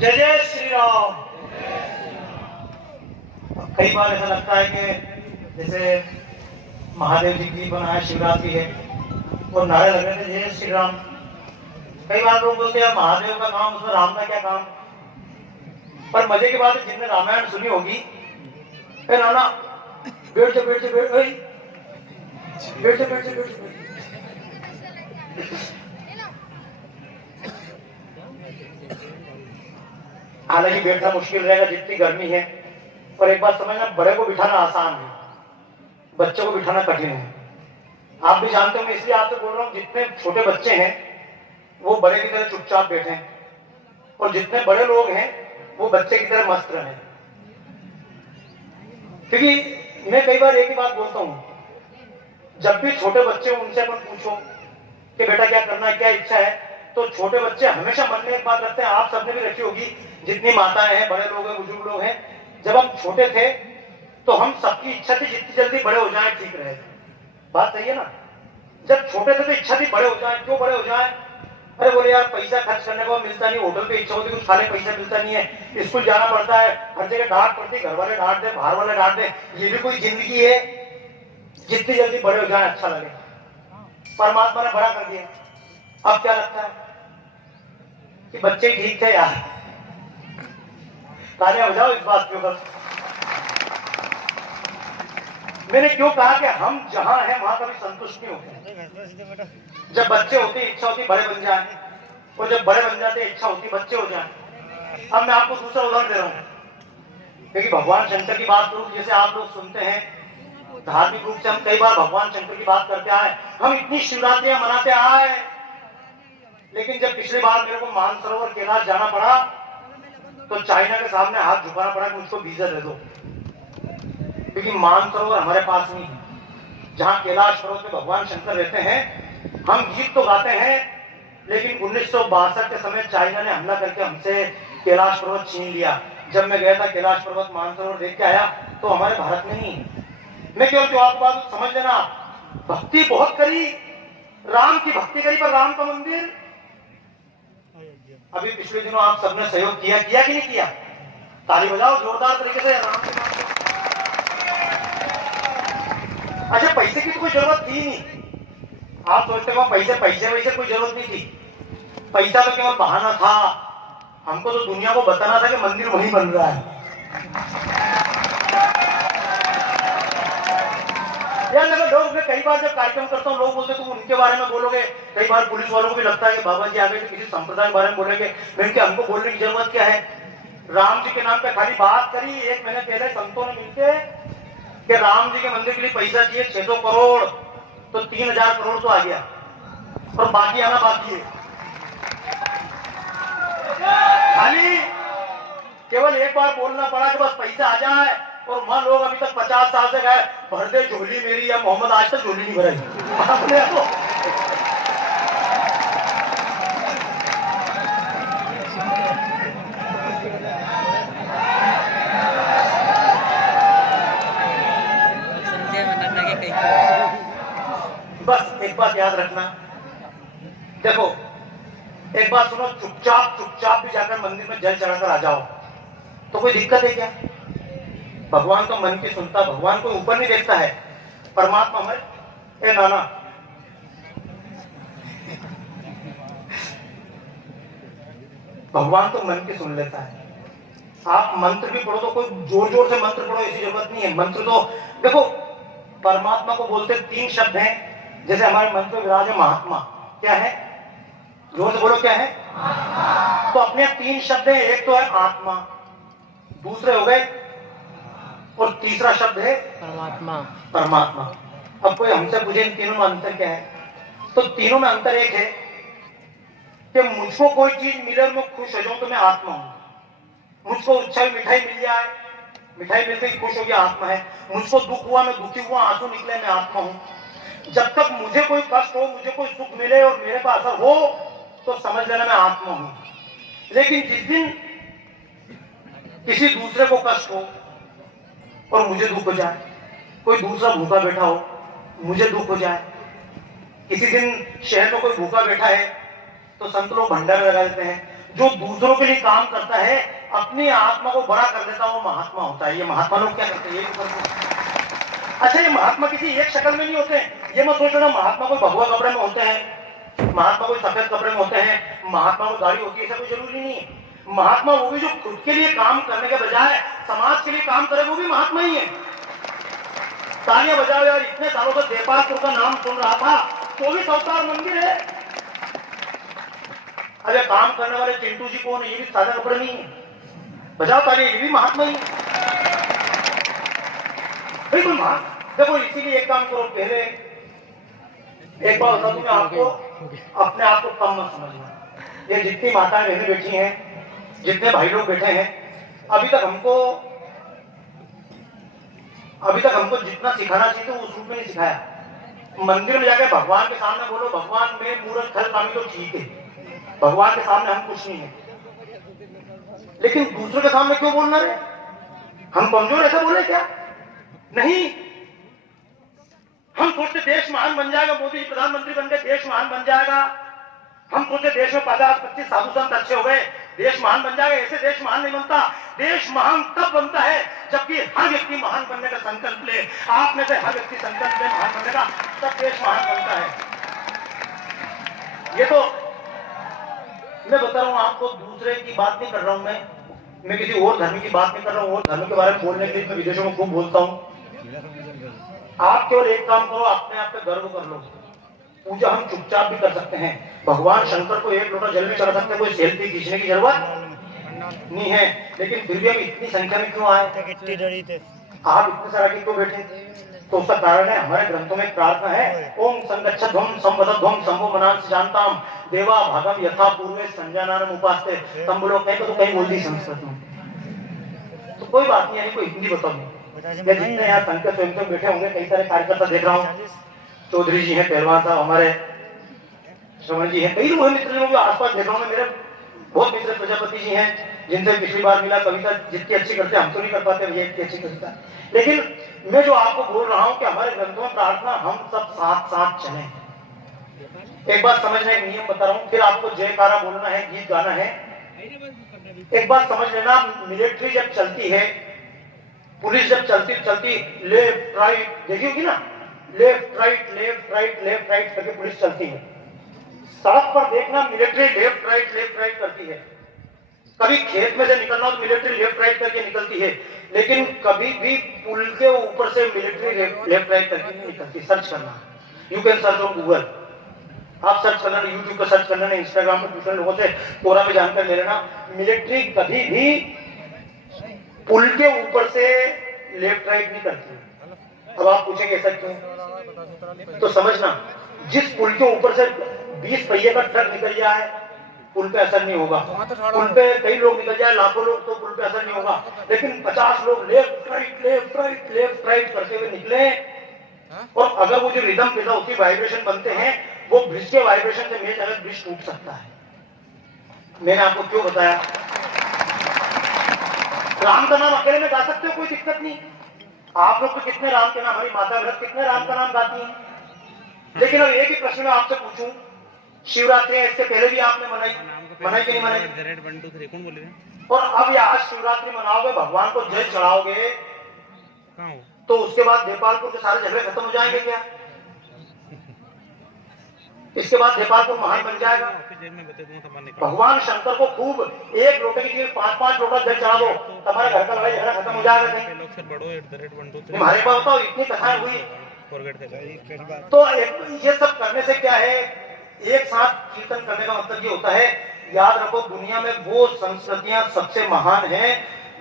जय जय श्री राम। कई बार ऐसा लगता है कि जैसे महादेव जी की बनाया शिवरात्रि है और नारे लग रहे थे जय श्री राम। कई बार लोग बोलते हैं महादेव का काम, उसमें राम का क्या काम। पर मजे की बात है, जिनने रामायण सुनी होगी, नाना बैठ जा बैठ जा बैठ बैठ जा बैठ जा बैठ जा। हालांकि बैठना मुश्किल रहेगा जितनी गर्मी है, पर एक बात समझना, बड़े को बिठाना आसान है, बच्चों को बिठाना कठिन है। आप भी जानते हो, मैं इसलिए आपसे बोल रहा हूँ, जितने छोटे बच्चे हैं वो बड़े की तरह चुपचाप बैठे हैं और जितने बड़े लोग हैं वो बच्चे की तरह मस्त रहे। क्योंकि मैं कई बार एक ही बात बोलता हूँ, जब भी छोटे बच्चे उनसे अपन पूछो कि बेटा क्या करना है, क्या इच्छा है, तो छोटे बच्चे हमेशा मन में एक बात रखते हैं, आप सबने भी रखी होगी, जितनी माताएं हैं, बड़े लोग हैं, बुजुर्ग लोग हैं, जब हम छोटे थे तो हम सबकी इच्छा थी जितनी जल्दी बड़े हो जाएं ठीक रहे। बात सही है ना? जब छोटे थे तो इच्छा थी बड़े हो जाएं। क्यों बड़े हो जाएं? अरे बोले यार पैसा खर्च करने को मिलता नहीं, होटल पे इच्छा होती कुछ खाने पैसा मिलता नहीं है, स्कूल जाना पड़ता है, हर जगह डांट पड़ती है, घर वाले डांट दे, बाहर वाले डांट दे, ये भी कोई जिंदगी है? जितनी जल्दी बड़े हो जाए अच्छा लगे। परमात्मा ने बड़ा कर दिया। अब क्या लगता है कि बच्चे ही ठीक थे यार? तालियां बजाओ इस बात के ऊपर। मैंने क्यों कहा कि हम जहां हैं वहां कभी संतुष्ट नहीं होते। जब बच्चे होते इच्छा होती बड़े बन जाए, और जब बड़े बन जाते इच्छा होती बच्चे हो जाए। अब मैं आपको दूसरा उदाहरण दे रहा हूं, क्योंकि भगवान शंकर की बात करूं, जैसे आप लोग सुनते हैं, धार्मिक रूप से हम कई बार भगवान शंकर की बात करते आए, हम इतनी शिवरात्रियां मनाते आए, लेकिन जब पिछली बार मेरे को मानसरोवर कैलाश जाना पड़ा तो चाइना के सामने हाथ झुकाना पड़ा कि मुझको वीजा दे दो, क्योंकि मानसरोवर हमारे पास नहीं है। जहां कैलाश पर्वत पे भगवान शंकर रहते हैं, हम गीत तो गाते हैं, लेकिन 1962 के समय चाइना ने हमला करके हमसे कैलाश पर्वत छीन लिया। जब मैं गया था कैलाश पर्वत मानसरोवर देख के आया तो हमारे भारत में नहीं। मैं केवल जो आपको बात समझ लेना, भक्ति बहुत करी, राम की भक्ति करी, पर राम का मंदिर अभी पिछले दिनों आप सबने सहयोग किया कि नहीं किया? ताली बजाओ जोरदार तरीके से राम के नाम पे। अच्छा, पैसे की तो कोई जरूरत थी नहीं। आप सोचते हो पैसे वैसे कोई जरूरत नहीं थी। पैसा तो केवल बहाना था, हमको तो दुनिया को बताना था कि मंदिर वहीं बन रहा है। यार लोग, मैं कई बार जब कार्यक्रम करता हूँ लोग बोलते तुम उनके बारे में बोलोगे, कई बार पुलिस वालों को भी लगता है कि बाबा जी आगे किसी संप्रदाय के बारे में बोलेंगे। मैं हमको बोलने की जरूरत क्या है? राम जी के नाम पे खाली बात करी। 1 महीने पहले संतों ने मिलकर कि राम जी के मंदिर के लिए पैसा चाहिए 600 करोड़, तो 3000 करोड़ तो आ गया और बाकी आना बाकी है। खाली केवल एक बार बोलना पड़ा कि बस पैसा आ जाए, और वहां लोग अभी तक 50 साल से गए, भर दे झोली मेरी, या मोहम्मद आज तक झोली नहीं भराई आपने तो। बस एक बात याद रखना, देखो एक बात सुनो, चुपचाप भी जाकर मंदिर में जल चढ़ाकर आ जाओ तो कोई दिक्कत है क्या? भगवान तो मन की सुनता, भगवान को ऊपर नहीं देखता है। परमात्मा हमारे, ए नाना भगवान तो मन की सुन लेता है। आप मंत्र भी पढ़ो तो कोई जोर जोर से मंत्र पढ़ो ऐसी जरूरत नहीं है। मंत्र तो देखो, परमात्मा को बोलते 3 शब्द हैं, जैसे हमारे मंत्र में विराज है महात्मा। क्या है? जोर से बोलो, क्या है? तो अपने 3 शब्द है, एक तो है आत्मा, दूसरे हो गए, और तीसरा शब्द है परमात्मा। अब कोई हमसे पूछे इन तीनों में अंतर क्या है, तो तीनों में अंतर एक है कि मुझको कोई चीज मिले और मैं खुश हो जाऊं तो मैं आत्मा हूं। मुझको अच्छा मिठाई मिल जाए, मिठाई मिलते ही खुश हो गया, आत्मा है। मुझको दुख हुआ, मैं दुखी हुआ, आंसू निकले, मैं आत्मा हूं। जब तक मुझे कोई कष्ट हो, मुझे कोई सुख मिले और मेरे पर असर हो, तो समझ लेना मैं आत्मा हूं। लेकिन जिस दिन किसी दूसरे को कष्ट हो और मुझे दुख हो जाए, कोई दूसरा भूखा बैठा हो, मुझे दुख हो जाए, किसी दिन शहर में कोई भूखा बैठा है तो संत लोग भंडारे लगा देते हैं, जो दूसरों के लिए काम करता है, अपनी आत्मा को बड़ा कर देता है, वो महात्मा होता है। ये महात्मा लोग क्या करते हैं, अच्छा ये महात्मा किसी एक शक्ल में नहीं होते। ये मत सोचना महात्मा कोई भगवा कपड़े में होते हैं, महात्मा कोई सफेद कपड़े में होते हैं, महात्मा को दाढ़ी होती है, ऐसा कोई जरूरी नहीं है। महात्मा वो भी जो खुद के लिए काम करने के बजाय समाज के लिए काम करे, वो भी महात्मा ही है। तालियां बजाओ यार, इतने सालों से देपालपुर का नाम सुन रहा था, 24 अवतार मंदिर है। अरे काम करने वाले चिंटू जी कौन है, ये भी सादा कपड़े नहीं है, बजाओ तालियां, ये भी महात्मा ही बिल्कुल महात्मा। देखो इसीलिए एक काम करो, पहले एक बार बता दूं मैं आपको, अपने आप को कम मत समझना। ये जितनी माताएं बहनें बैठी हैं, जितने भाई लोग बैठे हैं, अभी तक हमको जितना सिखाना चाहिए वो उस रूप में नहीं सिखाया। मंदिर में जाकर भगवान के सामने बोलो, भगवान में मूर्ख खल कामी तो ठीक है, भगवान के सामने हम कुछ नहीं है, लेकिन दूसरों के सामने क्यों बोलना है? हम कमजोर ऐसा बोले क्या? नहीं, हम सोचते देश महान बन जाएगा, मोदी जी प्रधानमंत्री बन गए, देश महान बन जाएगा। हम सोचते देश में 50-25 साधु संत अच्छे हो गए, देश महान बन जाएगा। ऐसे देश महान नहीं बनता। देश महान तब बनता है जबकि हर व्यक्ति महान बनने का संकल्प ले। आप में से हर व्यक्ति संकल्प ले महान बनने का, तब देश महान बनता है। ये तो मैं बता रहा हूं आपको, दूसरे की बात नहीं कर रहा हूं मैं किसी और धर्म की बात नहीं कर रहा हूं। और धर्म के बारे में बोलने के लिए मैं विदेशों में खूब बोलता हूं। आप केवल एक काम करो, अपने आप पे गर्व कर लो। पूजा हम चुपचाप भी कर सकते हैं। भगवान शंकर को एक लोटा जल भी चढ़ा सकते हैं, कोई सेल्फी खींचने की जरूरत नहीं है। लेकिन फिर भी हम इतनी संख्या में क्यों आए? आप इतने सारा क्यों बैठे? तो उसका कारण है, हमारे ग्रंथों में प्रार्थना है, ओम संगच्छध्वम संवदध्वम संभो मनांस जानताम देवा भागम यथा पूर्वे संजानानम उपास्ते। तम लोग कहीं तो कहीं बोल दी संस्कृत में, तो कोई बात नहीं है, कोई हिंदी बताओ। जितने यहाँ संकट स्वयं बैठे होंगे, कई सारे कार्यकर्ता देख रहा हूँ, चौधरी जी हैं, पहलवान साहब हमारे, श्रवण जी हैं, कई लोग मित्र लोग आसपास देख रहा हूँ। मेरे बहुत मित्र प्रजापति जी हैं, जिनसे पिछली बार मिला। कविता जितनी अच्छी करते हम तो नहीं कर पाते, भैया इतनी अच्छी कविता। लेकिन मैं जो आपको बोल रहा हूँ कि हमारे ग्रंथों में प्रार्थना, हम सब साथ साथ चलें। एक बात समझना, एक नियम बता रहा हूँ, फिर आपको जयकारा बोलना है, गीत गाना है। एक बात समझ लेना, मिलिट्री जब चलती है, पुलिस जब चलती लेफ्ट राइट देखी होगी ना, left right left right left right करके पुलिस चलती है। सड़क पर देखना, मिलिट्री लेफ्ट राइट करती है। कभी खेत में से निकलना हो तो मिलिट्री लेफ्ट राइट करके निकलती है, लेकिन कभी भी पुल के ऊपर से मिलिट्री लेफ्ट राइट करके नहीं निकलती। सर्च करना, you can search on Google, आप सर्च करना, यूट्यूब पर सर्च करना, इंस्टाग्राम पर दूसरे लोगों से कोरा में जानकारी ले लेना। मिलिट्री कभी भी पुल के ऊपर से लेफ्ट राइट नहीं करती। अब आप पूछेंगे ऐसा क्यों? तो समझना, जिस पुल के ऊपर से 20 पहिए का ट्रक निकल जाए, पुल पे असर नहीं होगा। पुल पे कई लोग निकल जाए, लाखों लोग, तो पुल पे असर नहीं होगा। लेकिन 50 लोग लेफ्ट राइट करते हुए निकले, और अगर वो जो रिदम पैदा होती है, वाइब्रेशन बनते हैं, वो ब्रिज के वाइब्रेशन से मेज अगर ब्रिज टूट सकता है। मैंने आपको क्यों बताया? राम का नाम अकेले में गा सकते हो, कोई दिक्कत नहीं। आप लोग तो कितने राम के नाम, हमारी माता बहन कितने राम का नाम गाती हैं। लेकिन अब एक ही प्रश्न मैं आपसे पूछूं, शिवरात्रि है, इससे पहले भी आपने मनाई कि नहीं मनाई? और अब ये आज शिवरात्रि मनाओगे, भगवान को जल चढ़ाओगे, तो उसके बाद नेपालपुर के सारे झगड़े खत्म हो जाएंगे क्या? इसके बाद नेपालपुर महान बन जाएगा। भगवान शंकर को खूब एक लोटे की 5-5 लोटा जल चढ़ा दो, तुम्हारे घर का लड़ाई झगड़ा खत्म हो जाएगा। नहीं तुम्हारे पास बताओ, इतनी कथाएं हुई। तो ये सब करने से क्या है, एक साथ कीर्तन करने का मतलब ये होता है, याद रखो दुनिया में वो संस्कृतियां सबसे महान हैं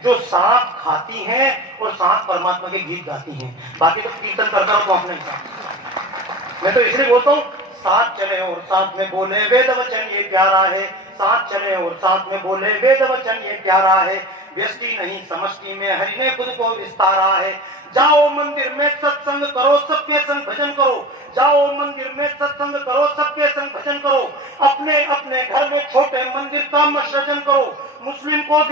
जो साथ खाती हैं और साथ परमात्मा के गीत गाती हैं। बाकी तो कीर्तन करता रहो तो अपने हिसाब। मैं तो इसलिए बोलता हूँ, साथ चले और साथ में बोले वेद वचन ये प्यारा है, साथ चले और साथ में बोले वेद वचन ये प्यारा है, व्यष्टि नहीं समष्टि में हरि ने खुद को विस्तारा है। जाओ मंदिर में सत्संग करो, सबके संग भजन करो, जाओ मंदिर में सत्संग करो, सबके संग भजन करो, अपने अपने घर में छोटे मंदिर का सृजन करो। मुस्लिम को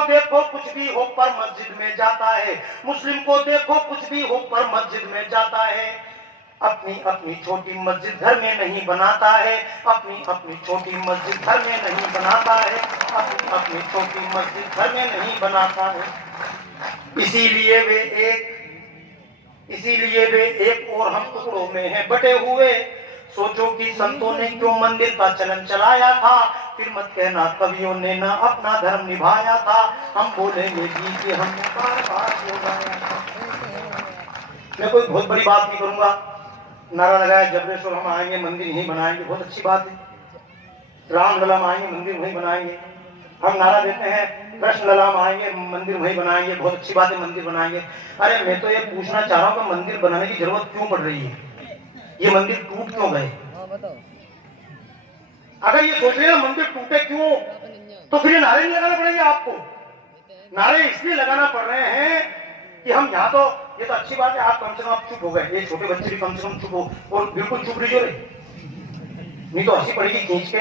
देखो कुछ भी हो पर मस्जिद में जाता है, मुस्लिम को देखो कुछ भी हो पर मस्जिद में जाता है। अपनी अपनी छोटी मस्जिद घर में नहीं बनाता है, अपनी अपनी छोटी मस्जिद घर में नहीं बनाता है, अपनी अपनी छोटी मस्जिद घर में नहीं बनाता है। इसीलिए वे एक और हम टुकड़ों में हैं बटे हुए। सोचो कि संतों ने क्यों मंदिर का चलन चलाया था, फिर मत कहना कवियों ने ना अपना धर्म निभाया था। हम बोलेंगे जी कि हमने बार बार गाया था। मैं कोई बहुत बड़ी बात नहीं करूंगा। नारा लगाया जबरेश्वर हम आएंगे मंदिर यहीं बनाएंगे, बहुत अच्छी बात है। रामलला आएंगे मंदिर वहीं बनाएंगे। हम नारा देते हैं कृष्णलला आएंगे मंदिर वहीं बनाएंगे, बहुत अच्छी बात है मंदिर बनाएंगे। अरे मैं तो ये पूछना चाह रहा हूँ कि मंदिर बनाने की जरूरत क्यों पड़ रही है, ये मंदिर टूट क्यों गए? अगर ये सोच रहे हैं मंदिर टूटे क्यों, तो फिर ये नारे नहीं लगाने पड़ेंगे आपको। नारे इसलिए लगाना पड़ रहे हैं कि हम यहाँ तो, ये तो अच्छी बात है आप कम से कम आप चुप हो गए, ये छोटे बच्चे भी कम से कम चुप हो, और बिल्कुल चुप रहिए रे, नहीं तो हंसी पड़ेगी खींच के।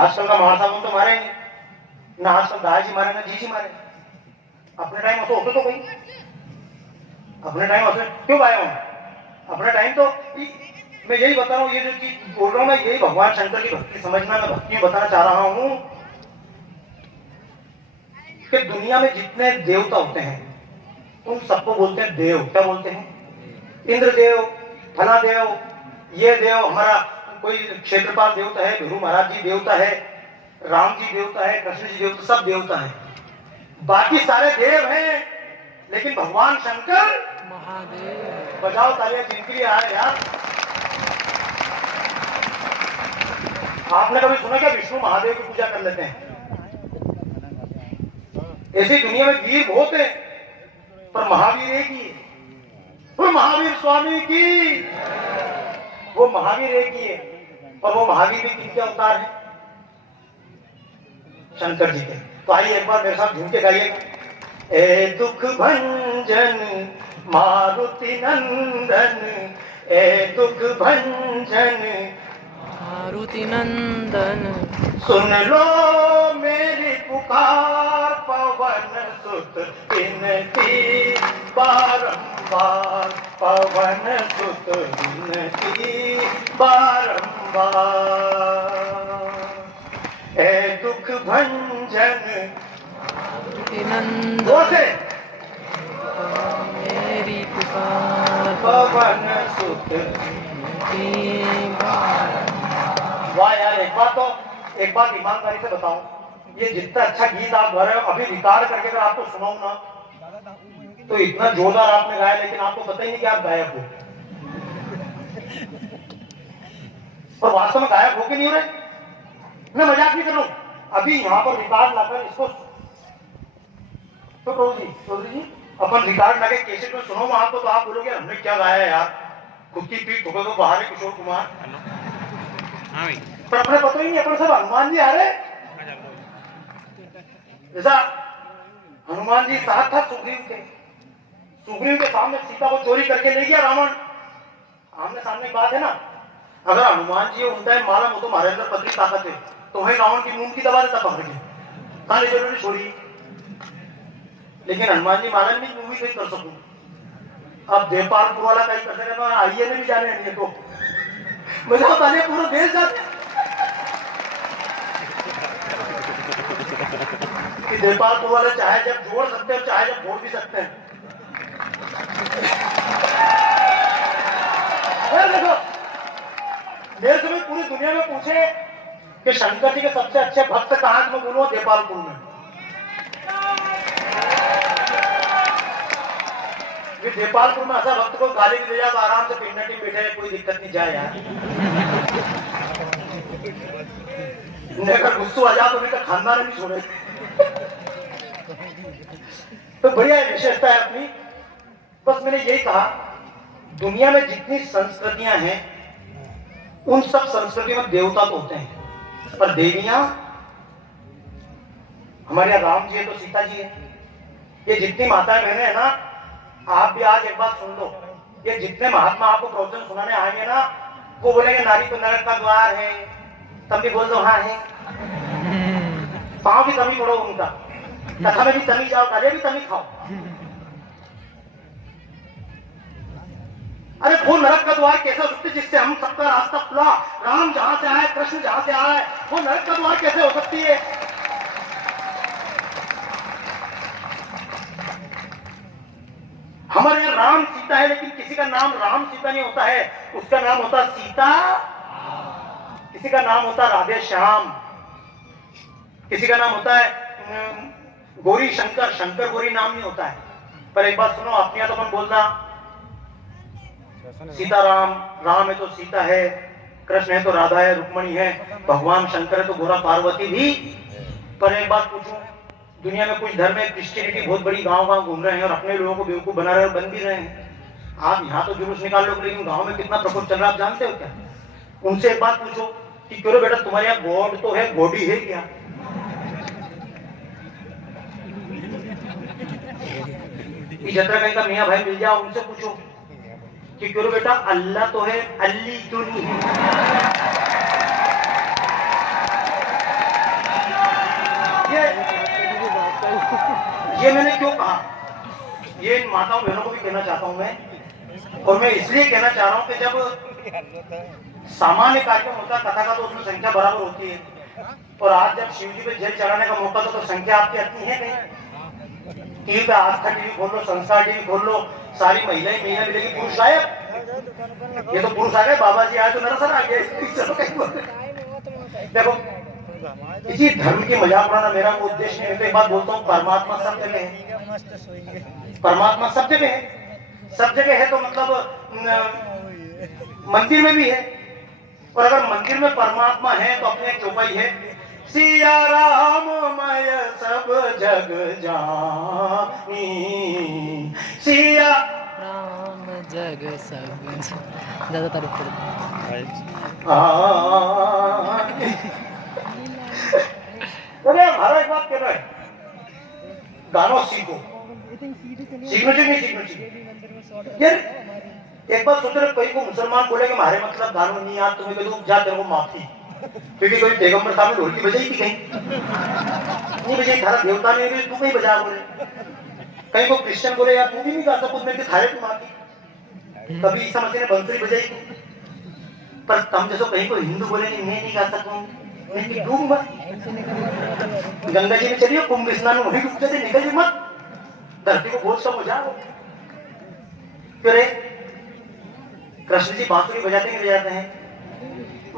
आजकल का महाराज साहब तो मारे नहीं ना, आजकल दाई जी मारे ना जी मारे। अपने टाइम होते तो कोई, अपने टाइम क्यों आया हूं? अपने टाइम तो मैं यही बता रहा हूँ, ये जो चीज बोल रहा हूँ मैं यही भगवान शंकर की भक्ति समझना, मैं भक्ति में बताना चाह रहा हूँ कि दुनिया में जितने देवता होते हैं उन सबको बोलते हैं देव। क्या बोलते हैं? इंद्रदेव, फला देव, ये देव, हमारा कोई क्षेत्रपाल देवता है, भिरू महाराज जी देवता है, राम जी देवता है, कृष्ण जी देवता, सब देवता है, बाकी सारे देव हैं, लेकिन भगवान शंकर महादेव। बजाओ तालियां जिनके लिए आए यार। आपने कभी सुना क्या विष्णु महादेव की पूजा कर लेते हैं? ऐसी दुनिया में वीर बहुत है, पर महावीर एक ही है। वो महावीर स्वामी की, वो महावीर एक ही है, और वो महावीर भी किनके अवतार है? शंकर जी के। तो आइए एक बार मेरे साथ झूम के गाइए। ए दुख भंजन मारुति नंदन, ए दुख भंजन मारुति नंदन, सुन लो मेरी पुकार, पवन सुत विनती बारंबार, पवन सुत विनती बारंबार। ए दुख भंजन मारुति नंदन, मेरी पुकार, पवन सुत। वाह यार, एक बात ईमानदारी से बताऊं, ये जितना अच्छा गीत आप गा रहे हो, अभी रिकॉर्ड करके अगर आपको सुनाऊं ना तो इतना जोरदार आपने गाया, लेकिन आपको पता ही नहीं कि आप गायक हो। और वास्तव में गायक हो कि नहीं हो रहे? मैं मजाक नहीं कर रहा हूं। अभी यहाँ पर रिकॉर्ड लाकर इसको तो चौधरी जी अपन रिकॉर्ड लगे कैसेट में सुनाऊंगा आपको, तो आप बोलोगे हमने क्या गाया यार, खुद की पीठ ठोके तो बाहर है किशोर कुमार। पर अपने पता ही नहीं, अपने सब हनुमान जी आ रहे। जैसा हनुमान जी साथ था सुग्रीव के सामने सीता को चोरी करके ले गया रावण। आमने सामने की बात है ना। अगर हनुमान जी उन टाइम मालूम हो तो हमारे अंदर पतली ताकत है, तो वही रावण की मूंग की दबा देता पकड़ के, खाने जरूरी छोड़ी। लेकिन हनुमान जी महाराज भी मूवी नहीं कर सकूं। अब देवपालपुर वाला कहीं कर सके तो आइए ने भी जाने नहीं तो मजा बताने पूरा देश जाते कि देवपालपुर वाले चाहे जब जोड़ सकते हैं, चाहे जब फोड़ भी सकते हैं। देखो मेरे से भी पूरी दुनिया में पूछे कि शंकर जी के सबसे अच्छे भक्त कहां में बोलो, देवपालपुर में। देवपालपुर में ऐसा भक्त को गाली भी दे जाए तो आराम से पिंडा टीम बैठे, कोई दिक्कत नहीं जाए यार। अगर गुस्सा आ जाए तो उनका खानदान नहीं छोड़े। तो बढ़िया विशेषता है अपनी। बस मैंने यही कहा, दुनिया में जितनी संस्कृतियां हैं उन सब संस्कृतियों में देवता तो होते हैं, पर देवियां हमारे यहाँ राम जी है तो सीता जी है। ये जितनी माताएं बहनें हैं ना, आप भी आज एक बात सुन लो, ये जितने महात्मा आपको प्रवचन सुनाने आएंगे ना, वो बोलेंगे नारी तो नरक का द्वार है, तब भी बोल दो हाँ है। पाँव भी तमी पड़ो उनका, कथा में भी तमी जाओ, गाले भी तमी खाओ। अरे वो नरक का द्वार कैसे हो सकती है जिससे हम सबका रास्ता खुला, राम जहां से आए, कृष्ण जहां से आए, वो नरक का द्वार कैसे हो सकती है? हमारे यहाँ राम सीता है, लेकिन किसी का नाम राम सीता नहीं होता है, उसका नाम होता सीता, किसी का नाम होता राधे श्याम, किसी का नाम होता है गौरी शंकर, शंकर गौरी नाम नहीं होता है। पर एक बात सुनो, अपने यहाँ तो हम बोलना सीताराम, राम है तो सीता है, कृष्ण है तो राधा है, रुक्मणी है, भगवान शंकर है तो गोरा पार्वती भी। पर एक बात पूछूं, दुनिया में कुछ धर्म है, क्रिश्चियनिटी बहुत बड़ी गांव-गांव घूम रहे हैं और अपने लोगों को बेवकूफ बना रहे हैं और बन भी रहे हैं। आप यहाँ तो जुलूस निकाल लो, लेकिन गांव में कितना प्रकोप चल रहा है आप जानते हो क्या? उनसे एक बात पूछो कि क्यों बेटा तुम्हारे यहाँ गॉड तो है, बॉडी है क्या? जत्रा कहीं का मियाँ भाई मिल जाओ, उनसे पूछो कि क्यों बेटा अल्लाह तो है, अल्ली क्यों नहीं है? ये मैंने क्यों कहा, ये इन माताओं बहनों को भी कहना चाहता हूं मैं, और मैं इसलिए कहना चाह रहा हूं कि जब सामान्य कार्यक्रम होता है कथा का तो उसमें संख्या बराबर होती है, और आज जब शिव जी पे जल चढ़ाने का मौका तो संख्या आपकी इतनी है नहीं। टीवी पे आस्था टीवी खोल लो, संस्कार टीवी खोल लो, सारी महिलाएं महिला मिलेगी, पुरुष आए, ये तो पुरुष आ गए, बाबा जी आए तो मेरा सर आ गया। देखो इसी धर्म की मजाक उड़ाना मेरा वो उद्देश्य नहीं है। तो एक बात बोलता हूँ, परमात्मा सब जगह है, परमात्मा सब जगह है, सब जगह है तो मतलब मंदिर में भी है, और अगर मंदिर में परमात्मा है तो अपने एक चौपाई है, सिया राम मय सब जग जानी, सिया राम जग सब ज्यादातर अरे हमारा एक बात कह रहा है, गानों सीखो, सीखना चाहिए, सीखना चाहिए यार। एक बात सोच रहे, कई को मुसलमान बोले कि हमारे मतलब गानों नहीं यार, तुम्हें कह दूं जा तेरे को माफी, क्योंकि कोई पैगंबर सामने ढोलकी बजाई थी, कहीं नहीं बजाई, थारा देवता ने भी तू कहीं बजा बोले, कहीं को क्रिश्चियन बोले यार तू भी नहीं गा सकता, मैं थारे की माफी, कभी ईसा मसीह ने बंसुरी बजाई, पर तुम जैसे कहीं को हिंदू बोले नहीं मैं नहीं गा सकूं, मैं डूबूंगा। गंगा जी में चलिए कुंभ स्नान वहीं डूब जाते, निकल मत, धरती को बोझ कम हो जाओ। फिर कृष्ण जी बांसुरी बजाते हैं, बजाते हैं,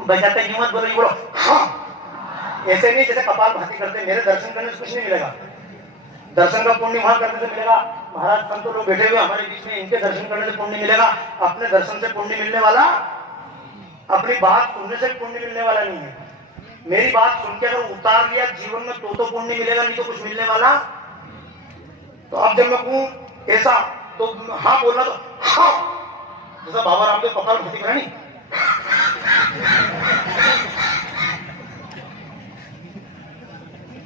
बजाते हैं, मत बोलो, बोलो हाँ, ऐसे नहीं जैसे कपाल भाती करते। मेरे दर्शन करने से कुछ नहीं मिलेगा, दर्शन का पुण्य वहां करने से मिलेगा। महाराज संत लोग बैठे हुए हमारे बीच में, इनके दर्शन करने से पुण्य मिलेगा। अपने दर्शन से पुण्य मिलने वाला, अपनी बात सुनने से पुण्य मिलने वाला नहीं है। मेरी बात सुन के अगर उतार लिया जीवन में तो पुण्य मिलेगा, नहीं तो कुछ मिलने वाला। तो अब जब मैं कहूं ऐसा तो हाँ बोलना, तो हाँ जैसा बाबा रामदेव कपाल भाती करा नहीं,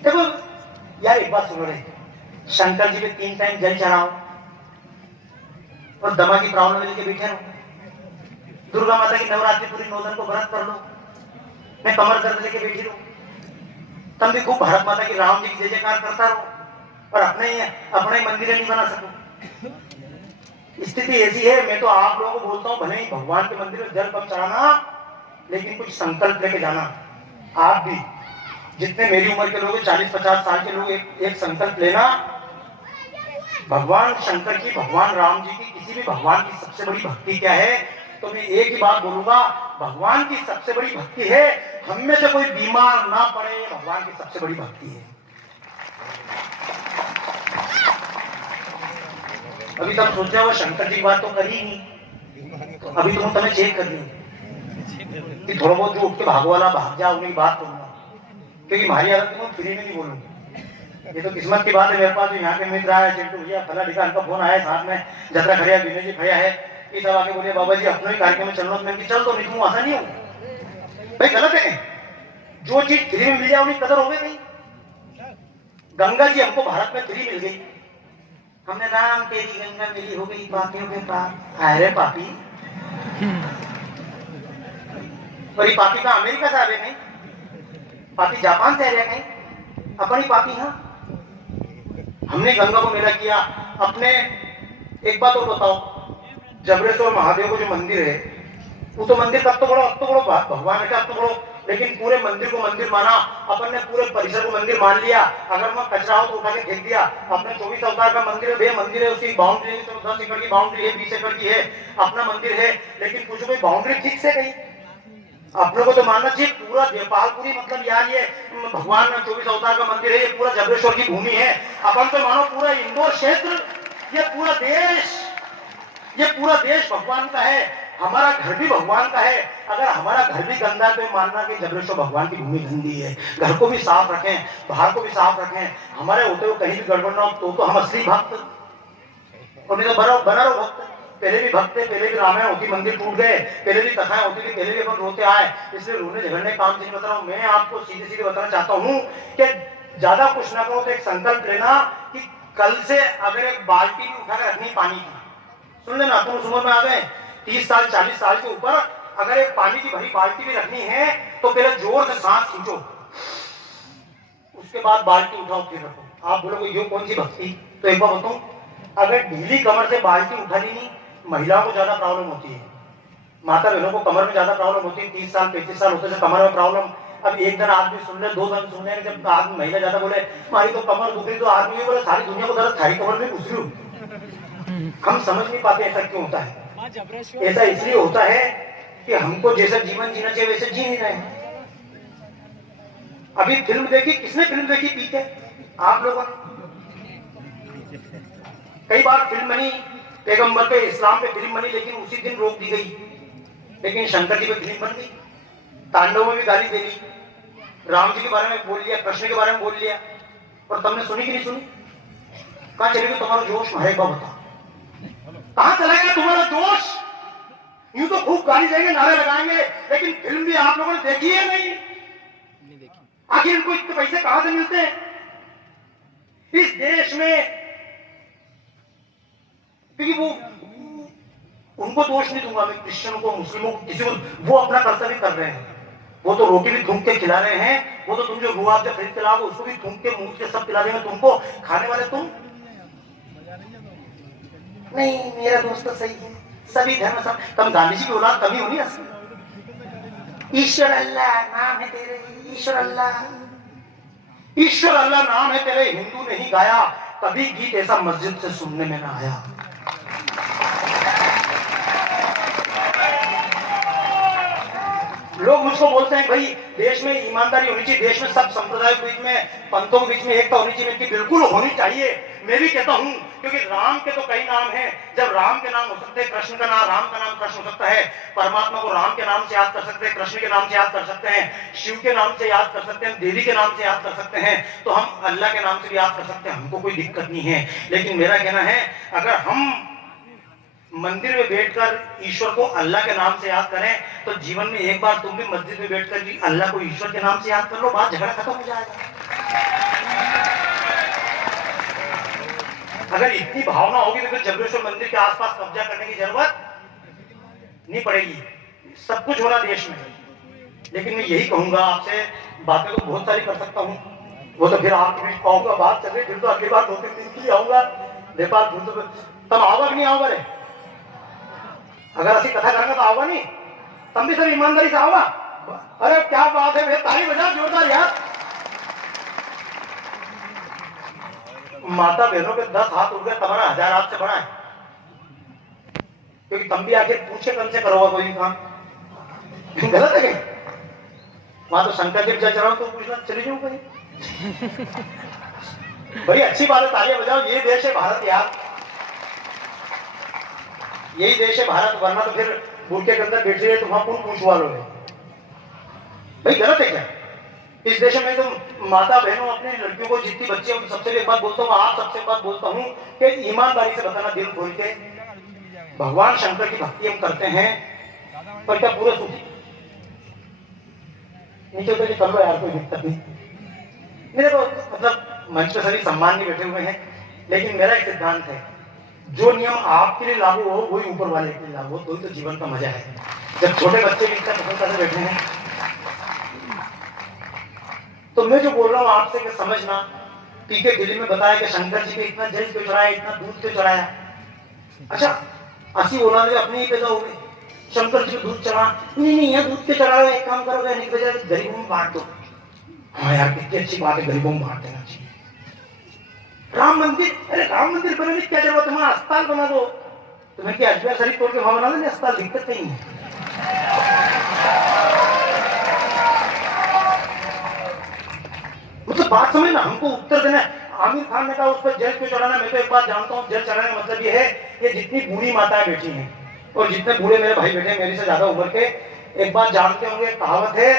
देखो यार एक बात सुनो रे, शंकर जी पे 3 टाइम जल चढ़ाओ और दमा की प्रॉब्लम लेके बैठे रहो, दुर्गा माता की नवरात्रि पूरी 9 दिन को व्रत कर लो, मैं कमर दर्द लेके बैठी रहूं, तब भी खूब भारत माता की राम जी की जय जयकार करता रहो, और अपने ही मंदिर नहीं बना सकूं। स्थिति ऐसी है, मैं तो आप लोगों को बोलता हूं, भले ही भगवान के मंदिर में जल कम चढ़ाना, लेकिन कुछ संकल्प लेके जाना। आप भी जितने मेरी उम्र के लोग 40-50 साल के लोग एक संकल्प लेना, भगवान शंकर की, भगवान राम जी की, किसी भी भगवान की सबसे बड़ी भक्ति क्या है? तो मैं एक ही बात बोलूंगा, भगवान की सबसे बड़ी भक्ति है हम में से कोई बीमार ना पड़े, भगवान की सबसे बड़ी भक्ति है। अभी तक सोचा हुआ शंकर जी की बात तो करी नहीं, अभी तो तुम्हें चेक कर ली कि थोड़ा बहुत जो उठ के भागो वाला भाग जाओ, उनकी बात करूंगा, क्योंकि हमारी हालत तुम फ्री में नहीं बोलूंगी। ये तो किस्मत की बात है, मेरे पास जो यहाँ के मित्र आया, चिंटू भैया, फला ढिका, इनका फोन आया, साथ में जत्रा खड़िया विनय जी भैया है, ये सब आके बोले बाबा जी अपने ही कार्यक्रम में चलना, मैं चल तो नहीं, तुम आसा नहीं हो भाई, गलत है। जो चीज फ्री में मिल जाए उन्हें कदर हो गई। गंगा जी हमको भारत में फ्री मिल गई, हमने राम तेरी गंगा मिली हो गई पापियों के पाप। अरे पापी, पर ये पापी का अमेरिका से आ गए नहीं, पापी जापान से आ गया नहीं, अपनी पापी। हाँ हमने गंगा को मेला किया अपने। एक बात और बताओ, जबरेश्वर महादेव को जो मंदिर है, वो तो मंदिर तब तो बड़ो, अब तो बड़ो भगवान है, अब तो बड़ो, लेकिन पूरे मंदिर को मंदिर माना, अपन ने पूरे परिसर को मंदिर मान लिया। अगर वहां कचरा हो तो उठा के फेंक दिया। अपने 24 अवतार का मंदिर है, बे मंदिर है, उसकी बाउंड्री 10 एकड़ की बाउंड्री है, 20 एकड़ की है, अपना मंदिर है, लेकिन कुछ कोई बाउंड्री ठीक से नहीं। अपने को तो मानना चाहिए पूरा देवपालपुरी, मतलब यार ये भगवान 24 अवतार का मंदिर है, ये पूरा जबरेश्वर की भूमि है। अपन तो मानो पूरा इंदौर क्षेत्र, ये पूरा देश भगवान का है, हमारा घर भी भगवान का है। अगर हमारा घर भी गंदा है तो मानना कि जबरेश्वर भगवान की भूमि गंदी है। घर को भी साफ रखें, बाहर को भी साफ रखें, हमारे होते हुए कहीं भी गड़बड़ ना हो तो हम असली भक्त, और नहीं तो बना रहो भक्त। पहले भी भक्त थे, पहले भी रामायण होती, मंदिर टूट गए, पहले भी कथाएं होती थी, पहले भी अपन रोते आए, इसलिए रोने झगड़ने काम नहीं बता रहा हूं। मैं आपको सीधे सीधे बताना चाहता हूं कि ज्यादा कुछ ना करो तो एक संकल्प लेना कि कल से अगर एक बाल्टी भी उठाकर रखनी पानी की, सुन लेना, तुम उस उम्र में आ गए 30 साल 40 साल के ऊपर, अगर एक पानी की भरी बाल्टी भी रखनी है तो पहले जोर से सांस खींचो, उसके बाद बाल्टी उठाओ फिर रखो। आप बोलोगे ये कौन सी भक्ति? तो एक बार बताऊं, अगर ढीली कमर से बाल्टी उठानी नहीं, महिलाओं को ज्यादा प्रॉब्लम होती है, माता बहनों को कमर में ज्यादा प्रॉब्लम होती है, 30 साल 35 साल होते हैं कमर में प्रॉब्लम। अब एक दिन आदमी सुन ले, 2 दिन सुन ले, जब आदमी महिला ज्यादा बोले हमारी तो कमर दुख रही, तो आदमी बोले सारी दुनिया को दर्द थारी कमर में घुस रही हूं। हम समझ नहीं पाते ऐसा क्यों होता है। ऐसा इसलिए होता है कि हमको जैसा जीवन जीना चाहिए वैसे जी नहीं रहे। अभी फिल्म देखी, किसने फिल्म देखी पीछे? आप लोगों ने। कई बार फिल्म बनी, पैगंबर पे, इस्लाम पे फिल्म बनी, लेकिन उसी दिन रोक दी गई। लेकिन शंकर जी पे फिल्म बन गई, तांडव में भी गाली दे दी, राम जी के बारे में बोल लिया, कृष्ण के बारे में बोल लिया, और तुमने सुनी कि नहीं सुनी? कहां चले गए तुम्हारा जोश? मारे का बता, कहां चला गया तुम्हारा जोश? यूं तो खूब गाली देंगे, नारे लगाएंगे, लेकिन फिल्म भी आप लोगों ने देखी है नहीं देखी। आखिर इनको इतने पैसे कहां से मिलते हैं इस देश में? क्योंकि वो, उनको दोष नहीं दूंगा मैं, क्रिश्चियनों को, मुस्लिमों को, किसी को, वो अपना कर्तव्य कर रहे हैं। वो तो रोटी भी थूक के खिला रहे हैं, वो तो तुम जो रूह आपसे खरीद के लाओगे उसको भी थूक के मुंह के सब खिला देंगे तुमको, खाने वाले तुम नहीं। मेरा दोस्त तो सही है, सभी धर्म सब, तुम गांधी जी की औलाद कमी होनी असली। ईश्वर अल्लाह नाम है तेरे, ईश्वर अल्लाह, ईश्वर अल्लाह नाम है तेरे, हिंदू नहीं गाया कभी गीत ऐसा मस्जिद से सुनने में ना आया। लोग मुझको बोलते हैं भाई देश में ईमानदारी होनी चाहिए, देश में सब संप्रदायों के बीच में, पंथों के बीच में एकता होनी चाहिए। बिल्कुल होनी चाहिए, मैं भी कहता हूं, क्योंकि राम के तो कई नाम हैं। जब राम के नाम हो सकते हैं, कृष्ण का नाम, राम का नाम कृष्ण हो सकता है, परमात्मा को राम के नाम से याद कर सकते हैं, कृष्ण के नाम से याद कर सकते हैं, शिव के नाम से याद कर सकते हैं, देवी के नाम से याद कर सकते हैं, तो हम अल्लाह के नाम से भी याद कर सकते हैं, हमको कोई दिक्कत नहीं है। लेकिन मेरा कहना है, अगर हम मंदिर में बैठकर ईश्वर को अल्लाह के नाम से याद करें, तो जीवन में एक बार तुम भी मस्जिद में बैठकर अल्लाह को ईश्वर के नाम से याद कर लो, बात झगड़ा खत्म हो जाएगा। अगर इतनी भावना होगी तो फिर जबरेश्वर मंदिर के आसपास कब्जा करने की जरूरत नहीं पड़ेगी। सब कुछ हो रहा देश में, लेकिन मैं यही कहूंगा आपसे, बातें तो बहुत सारी कर सकता हूं, वो तो फिर आपके बीच कहूंगा, बात चल रही, फिर तो अगली बार 2-3 दिन के लिए आऊंगा नेपाल, फिर तो तब आओगा कि नहीं आओगा रे? अगर ऐसी कथा करेंगे तो आओगा नहीं, तब भी सब ईमानदारी से आओगा। अरे क्या बात है भैया, ताली बजा जोरदार यार। माता बहनों के 10 हाथ उठ गए, तुम्हारा 1000 हाथ से बड़ा है, क्योंकि तुम भी आके पूछे कम से करोगा कोई काम, गलत है क्या? वहां तो शंकर जी जज रहा हूं तो पूछना चली जाऊं कहीं। बड़ी अच्छी बात है, तालियां बजाओ। ये देश है भारत यार, यही देश है भारत, वरना तो फिर बुरके के अंदर बैठ रहे तो वहां कौन पूछ वालों है भाई? गलत है क्या? इस देश में तो माता बहनों अपनी लड़कियों को, जितनी बच्चे हैं, सबसे एक बात बोलता हूँ, आप सबसे बात बोलता हूँ कि ईमानदारी से बताना, दिल खोल के, भगवान शंकर की भक्ति हम करते हैं, पर क्या पूरे सुखी नीचे तो कर लो यार, कोई दिक्कत नहीं। मेरे को मतलब मंच पे सभी सम्मान नहीं बैठे हुए हैं, लेकिन मेरा एक सिद्धांत है, जो नियम आपके लिए लागू हो वही ऊपर वाले के लिए लागू हो, तो जीवन का मजा है। जब छोटे बच्चे भी इतना पसंद करके बैठे हैं, तो मैं जो बोल रहा हूं आपसे कि समझना, पीके दिल्ली में बताया कि शंकर जी के इतना जल क्यों चढ़ाया, इतना दूध क्यों चढ़ाया। अच्छा, 80 औलाद अपने ही पैदा हो गए। शंकर जी को दूध चढ़ा, नहीं यहाँ दूध के चढ़ा एक काम करोगे, नहीं बजाय गरीबों में बांट दो। हाँ यार कितनी अच्छी बात है, गरीबों में बांट देना चाहिए। राम मंदिर, अरे राम मंदिर बनाने की क्या जरूरत है, वहां अस्पताल बना दो। तुम्हें क्या अजमेर शरीफ तोड़ के वहां बना देंगे अस्पताल, दिक्कत नहीं है। मतलब बात समझ ना, हमको उत्तर देना है। आमिर खान ने कहा उस पर जल क्यों चढ़ाना, मैं तो एक बात जानता हूँ, जल चढ़ाने का मतलब ये है कि जितनी बूढ़ी माताएं बैठी हैं और जितने बूढ़े मेरे भाई बैठे मेरे से ज्यादा उम्र के, एक बात जानते होंगे, कहावत है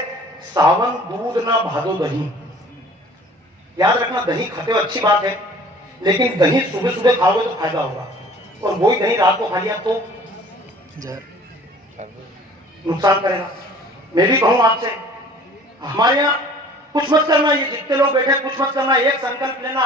सावन दूध ना भादो दही। याद रखना, दही खाते हो अच्छी बात है, लेकिन दही सुबह सुबह खाओगे तो फायदा होगा, और वही दही रात को खा लिया तो नुकसान करेगा। मैं भी कहूं आपसे, हमारे यहाँ कुछ मत करना, ये जितने लोग बैठे कुछ मत करना, एक संकल्प लेना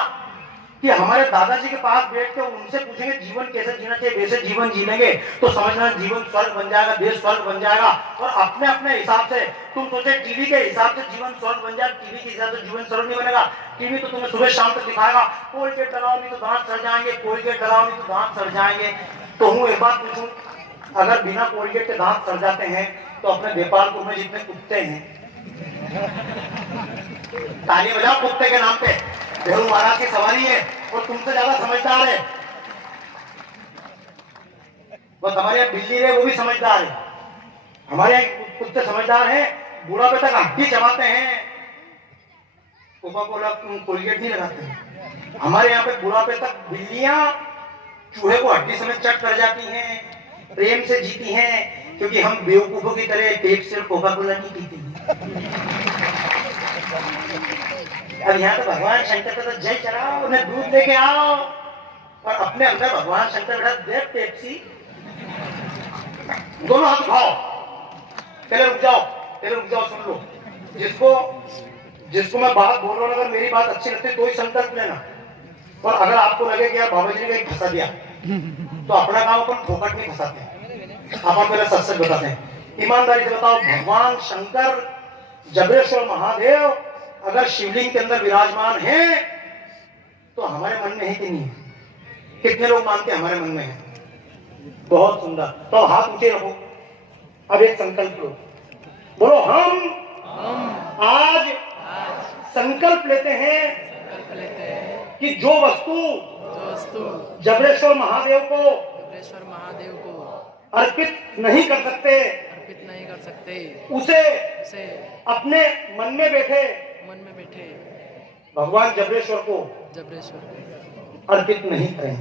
कि हमारे दादाजी के पास बैठ के उनसे पूछेंगे जीवन कैसे जीना चाहिए, वैसे जीवन जी लेंगे तो समझना जीवन स्वर्ग बन जाएगा, देश स्वर्ग बन जाएगा। और अपने अपने हिसाब से तुम सोचे टीवी के हिसाब से जीवन स्वर्ग बन जाए, टीवी के हिसाब से जीवन स्वर्ग नहीं बनेगा। टीवी तो तुम्हें सुबह शाम तक दिखाएगा, कोलगेट लगाओ नहीं तो दांत सड़ जाएंगे, कोलगेट लगाओ नहीं तो दांत सड़ जाएंगे। तो हूँ एक बात पूछूं, अगर बिना कोलगेट के दांत सड़ जाते हैं तो अपने नेपालपुर में जितने कुत्ते हैं, ताली बजाओ कुत्ते के नाम पे, देहू महाराज की सवारी है और तुमसे ज्यादा समझदार है। वो हमारे यहाँ बिल्ली है, वो भी समझदार है। हमारे यहाँ कुत्ते समझदार हैं, बुढ़ापे तक हड्डी चबाते हैं, कोका कोला कोलगेट नहीं लगाते हैं। हमारे यहाँ पे बुढ़ापे तक बिल्लियां चूहे को हड्डी समेत चट कर जाती हैं, प्रेम से जीती हैं, क्योंकि हम बेवकूफों की तरह पेप्सी और कोका कोला नहीं पीते। अब यहाँ तो भगवान शंकर का तो जय चढ़ाओ, उन्हें दूध लेके आओ, और अपने अंदर भगवान शंकर बैठा दे पेप्सी, दोनों हाथ उठाओ। पहले रुक जाओ, सुन लो। जिसको मैं बात बोल रहा हूँ, अगर मेरी बात अच्छी लगती है तो ही संकल्प लेना, और अगर आपको लगे कि यार बाबा जी ने कहीं फंसा दिया तो अपना काम अपन फोकट नहीं फंसाते, अपन पहले सच सच बताते हैं। ईमानदारी से बताओ, भगवान शंकर जबरेश्वर महादेव अगर शिवलिंग के अंदर विराजमान है तो हमारे मन में है कि नहीं है? कितने लोग मानते हैं हमारे मन में है? बहुत सुंदर। तो हाथ ऊंचे रखो, अब एक संकल्प लो, बोलो हम आज संकल्प लेते हैं कि जो वस्तु जबरेश्वर महादेव को अर्पित नहीं कर सकते, उसे अपने मन में बैठे भगवान जबरेश्वर को अर्पित नहीं करें।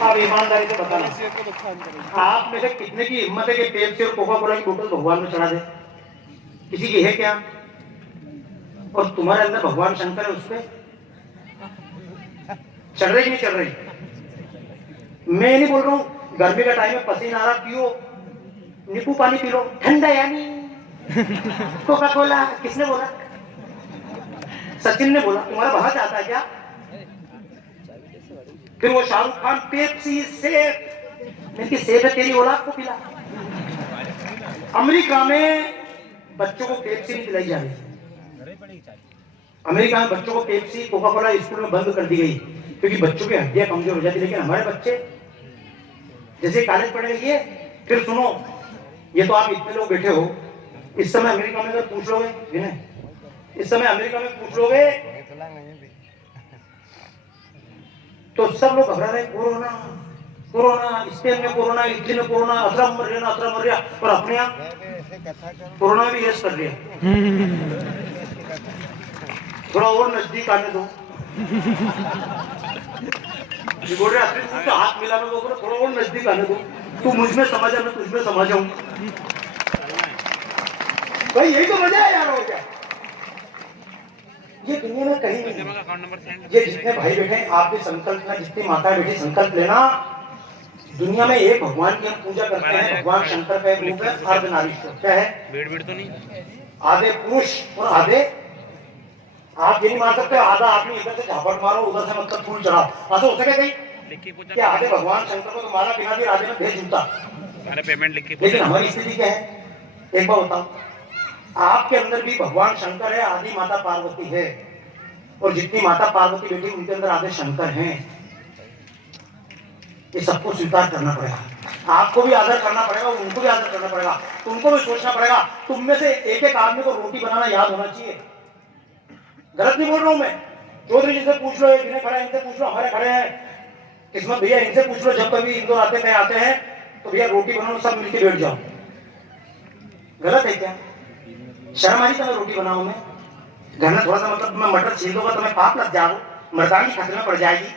आप ईमानदारी से बताना, आप में से कितने की हिम्मत है कि पेप्सी और कोका कोला की बोतल भगवान में चढ़ा दे? किसी की है क्या? और तुम्हारे अंदर भगवान शंकर है, उस पर चढ़ रही नहीं चढ़ रही? मैं नहीं बोल रहा हूँ, गर्मी का टाइम है, पसीना आ रहा, पियो नींबू पानी पी लो, ठंडा यानी कोका कोला। किसने बोला? सचिन ने बोला। तुम्हारा बाहर आता है क्या? फिर वो शाहरुख खान पेप्सी सेब, इनकी सेब है तेरी औलाद को पिला। अमेरिका में बच्चों को पेप्सी नहीं पिलाई जा रही। अमेरिका में बच्चों को पेप्सी कोका कोला स्कूल में बंद कर दी गई, क्योंकि बच्चों की हड्डियां कमजोर हो जाती। लेकिन हमारे बच्चे जैसे कॉलेज पढ़ेंगे, फिर सुनो, ये तो आप इतने लोग बैठे हो, इस समय अमेरिका में अगर पूछ लोगे, इस समय अमेरिका में पूछ लोगे तो सब लोग घबरा रहे, कोरोना कोरोना, स्पेन में कोरोना, इटली में कोरोना, अथरा मर रहा, और अपने यहाँ कोरोना भी यस कर रही है। थोड़ा और नजदीक आने दो, बोल रहे हाथ मिला दो, थोड़ा और नजदीक आने दो, तू मुझ में समझ आ, मैं तुझ में समझ आऊं। भाई यही तो मजा है यार। हो गया ये दुनिया में कहीं नहीं। ये जितने भाई बैठे हैं आप भी संकल्प लेना, जितनी माताएं बैठी संकल्प लेना। दुनिया में एक भगवान की हम पूजा करते हैं, भगवान शंकर का एक रूप है अर्धनारीश्वर। क्या है? भीड़ तो नहीं, आधे पुरुष और आधे, आप ये नहीं मान सकते आधा आदमी इधर से झापट मारो, उधर से मतलब फूल चढ़ाओ, ऐसा हो सके कहीं? क्या आधे भगवान शंकर को तुम्हारा बिना भी आधे में भेज जूता? पेमेंट लिख के। लेकिन हमारी स्थिति क्या है, एक बार बताओ। आपके अंदर भी भगवान शंकर है, आदि माता पार्वती है, और जितनी माता पार्वती बैठी उनके अंदर आधे शंकर हैं। ये सबको स्वीकार करना पड़ेगा। आपको भी आदर करना पड़ेगा, उनको भी आदर करना पड़ेगा, तुमको भी सोचना पड़ेगा। तुम में से एक एक आदमी को रोटी बनाना याद होना चाहिए। गलत नहीं बोल रहा हूं मैं। चौधरी जी से पूछ लो, जिन्हें खड़े हैं इनसे पूछ लो, हमारे खड़े हैं किस्मत भैया, इनसे पूछ लो, जब कभी इंदौर आते कहीं आते हैं तो भैया रोटी बनाओ, सब मिलके बैठ जाओ। गलत है क्या? शर्म आई तुम्हें रोटी बनाओ में? घर में थोड़ा सा मतलब मैं मटर छील दूंगा तुम्हें पाप लग जाओ, मर्दानी खतरे में पड़ जाएगी।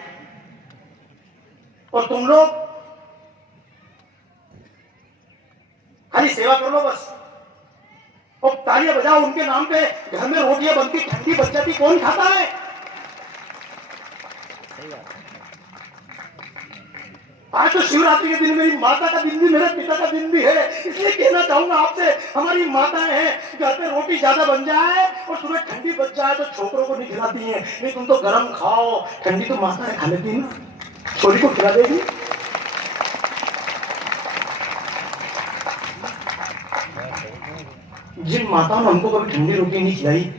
और तुम लोग खाली सेवा कर लो बस, और तालियां बजाओ उनके नाम पे। घर में रोटियां बनती ठंडी बच जाती, कौन खाता है? आज तो शिवरात्रि के दिन मेरी माता का दिन भी, मेरे पिता का दिन भी है, इसलिए कहना चाहूंगा आपसे, हमारी माताएं हैं, घर पे रोटी ज्यादा बन जाए और सुबह ठंडी बच जाए तो छोकरों को नहीं खिलाती हैं। नहीं तुम तो गरम खाओ, ठंडी तो माताएं खा लेती ना, छोरी को खिला देगी। जिन माताओं ने हमको कभी ठंडी रोटी नहीं खिलाई,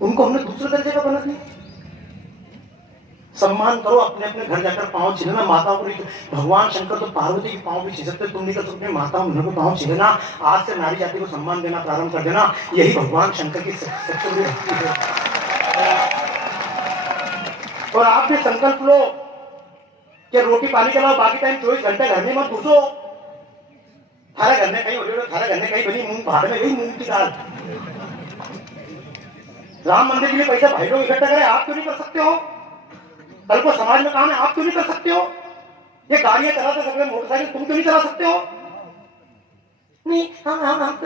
उनको हमने दूसरे दर्जे का बना दिया। सम्मान करो, अपने अपने घर जाकर पांव छिलना। माताओं को नहीं, भगवान शंकर तो पार्वती की पांव भी छिल सकते, तुम नहीं कर सकते। माताओं को पांव छिलना। आज से नारी जाति को सम्मान देना प्रारंभ कर देना, यही भगवान शंकर की सबसे बड़ी भक्ति है। और आप भी संकल्प लो कि रोटी पानी के अलावा बाकी टाइम 24 घंटे घर में मत घुसो। थारे घर में कहीं थारे घर में कहीं बनी मूंग भाड़ में गई मूंग की दाल। राम मंदिर के लिए पैसा भाई लोग इकट्ठा करें, आप क्यों नहीं कर सकते हो? कल को समाज में काम है, आप क्यों नहीं कर सकते हो? ये गाड़ियां चलाते सकते, मोटरसाइकिल तुम क्यों नहीं चला सकते हो? नहीं हम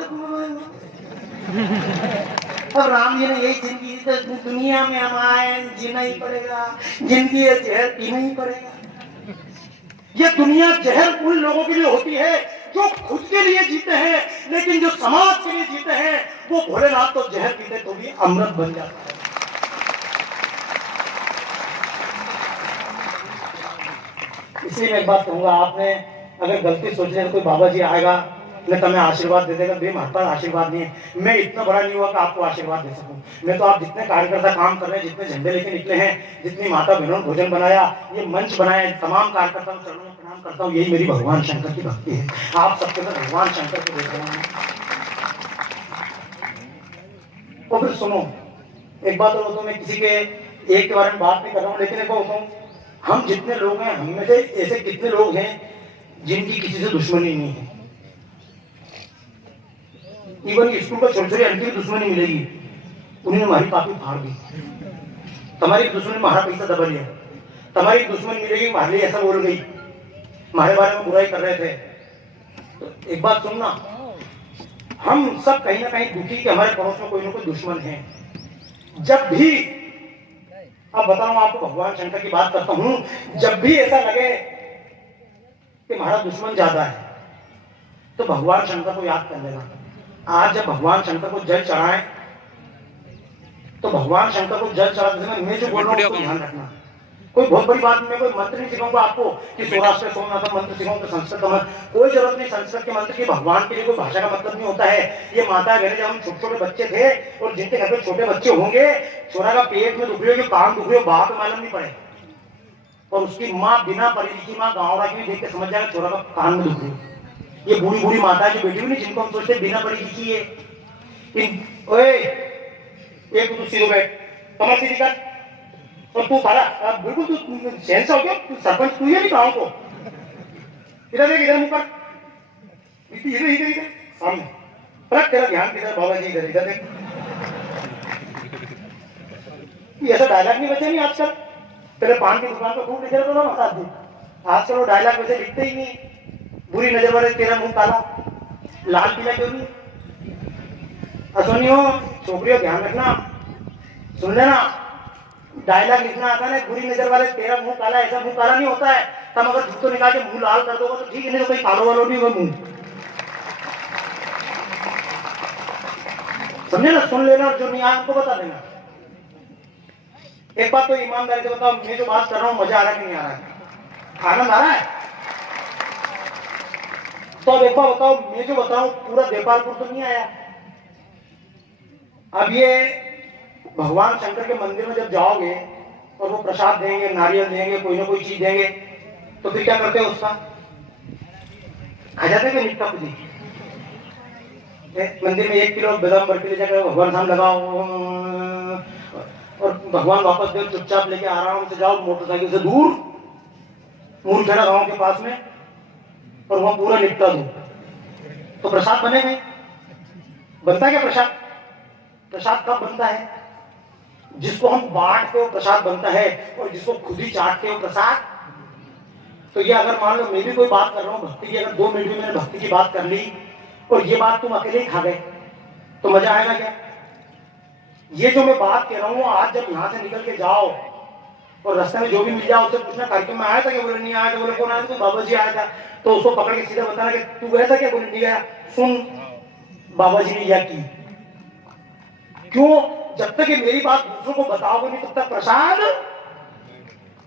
तो अब राम जी ने यही जिंदगी तो दुनिया में हमारे जीना ही पड़ेगा, जिंदगी जहर पीना ही पड़ेगा। ये दुनिया जहर उन लोगों के लिए होती है जो खुद के लिए जीते हैं, लेकिन जो समाज के लिए जीते हैं वो भोलेनाथ तो जहर पीते तो भी अमृत बन जाता है। इसलिए मैं एक बात कहूंगा, आपने अगर गलती सोच रहे तो कोई बाबा जी आएगा मैं तुम्हें आशीर्वाद दे देगा, मेरे पास आशीर्वाद नहीं है। मैं इतना बड़ा नहीं हुआ कि आपको आशीर्वाद दे सकूं। मैं तो आप जितने कार्यकर्ता काम कर रहे हैं, जितने झंडे लेके निकले हैं, जितनी माता बहनों ने भोजन बनाया, ये मंच बनाया, तमाम कार्यकर्ताओं को चरणों में प्रणाम करता हूँ। यही मेरी भगवान शंकर की भक्ति है। आप सबके साथ भगवान शंकर को देख रहे हैं। और फिर सुनो, एक बात और तो मैं किसी के एक के बारे में बात नहीं कर रहा हूँ, लेकिन एक बात हम जितने लोग हैं, हम में से ऐसे कितने लोग हैं जिनकी किसी से दुश्मनी नहीं है। इवन स्कूल का छोटे छोटे आंटी की दुश्मनी मिलेगी, उन्होंने हमारी पापी फाड़ दी। तुम्हारी दुश्मनी हमारा पैसा दबा लिया, तुम्हारी दुश्मनी मिलेगी हमारे लिए ऐसा बोल गई, हमारे बारे में बुराई कर रहे थे। तो एक बात सुनना, हम सब कहीं ना कहीं दुखी कि हमारे पड़ोस में कोई ना कोई दुश्मन है। जब भी, अब बताऊं आपको, भगवान शंकर की बात करता हूं, जब भी ऐसा लगे कि हमारा दुश्मन ज्यादा है तो भगवान शंकर को याद कर लेना। आज जब भगवान शंकर को जल चढ़ाएं तो भगवान शंकर को जल चढ़ाते समय मैं जो बोल रहा हूं उसको ध्यान रखना। कोई बहुत बड़ी बात नहीं, कोई मंत्र नहीं सिखाऊंगा आपको कि सौराष्ट्र सोमनाथ मंत्र सिखाऊंगा, संस्कृत का मंत्र, कोई जरूरत नहीं। संस्कृत के मंत्र की भगवान के लिए कोई भाषा का मतलब नहीं होता है। ये माता बहने जब हम छोटे छोटे बच्चे थे और जिनके घर में छोटे बच्चे होंगे, छोरा का पेट में दुख रही हो, कान दुख रही हो, बाप मालूम नहीं पड़े, और उसकी माँ बिना पढ़ी लिखी माँ गाँव की देख के समझ जाएगा छोरा का कान में दुख रही है। ये बूढ़ी बूढ़ी माता जो बेटी हुई नहीं, जिनको हम सोचते बिना पढ़ी लिखी है, ओए एक तू सीधो बैठ, कमर सीधी कर, और तू सारा बिल्कुल तू सेंस हो गया, तू सरपंच तू है नहीं गाँव को। इधर देख, इधर मुंह कर, इधर इधर इधर सामने रख, तेरा ध्यान किधर बाबा जी, इधर इधर देख। ऐसा डायलॉग नहीं बचे नहीं आजकल। पहले पान की दुकान पर खूब लिखे रहते ना मसाज जी, आजकल वो डायलॉग वैसे लिखते ही नहीं। बुरी नजर वाले तेरा मुंह काला, लाल पीला क्यों नहीं? असोनियो छोकरियों ध्यान रखना, सुन लेना, डायलॉग लिखना आता है, बुरी नजर वाले तेरा मुंह काला, ऐसा मुंह काला नहीं होता है। तब अगर जूतों निकाल के मुंह लाल कर दोगे तो ठीक है, नहीं तो कोई कालो वालो नहीं होगा मुंह, समझे ना? सुन लेना, जो नहीं आया उनको बता देना। एक बात तो ईमानदारी से बताओ, मैं जो बात कर रहा हूँ मजा आ रहा है कि नहीं आ रहा है? आनंद आ रहा है? तो अब एक बार बताओ, मैं जो बताऊं पूरा देपालपुर तो नहीं आया। अब ये भगवान शंकर के मंदिर में जब जाओगे और वो प्रसाद देंगे, नारियल देंगे, कोई ना कोई चीज देंगे, तो फिर क्या करते हो उसका? खा जाते कि निपटा खुद ही। मंदिर में 1 किलो बादाम भर के ले जाकर भगवान सामने लगाओ और भगवान वापस दे, चुपचाप लेके आराम से जाओ मोटरसाइकिल से दूर मूर्खेड़ा गांव के पास में, और वहां पूरा निपटा दो, तो प्रसाद बनेगा? बनता है क्या प्रसाद? प्रसाद कब बनता है? जिसको हम बांटते हो प्रसाद बनता है, और जिसको खुद ही चाटते हो प्रसाद। तो ये अगर मान लो मैं भी कोई बात कर रहा हूँ भक्ति की, अगर 2 मिनट में मैंने भक्ति की बात कर ली और ये बात तुम अकेले ही खा गए, तो मजा आएगा क्या? ये जो मैं बात कह रहा हूँ, आज जब यहाँ से निकल के जाओ और रास्ते में जो भी मिल जाओ उससे पूछना कार्यक्रम में आया था क्या? बोले नहीं आया था। बोले कौन आया था? बाबा जी आया था। तो उसको पकड़ के सीधा बताना कि तू गया था क्या? बोले नहीं गया। सुन, बाबा जी ने यह की। क्यों? जब तक ये मेरी बात दूसरों को बताओगे नहीं तब तक प्रसाद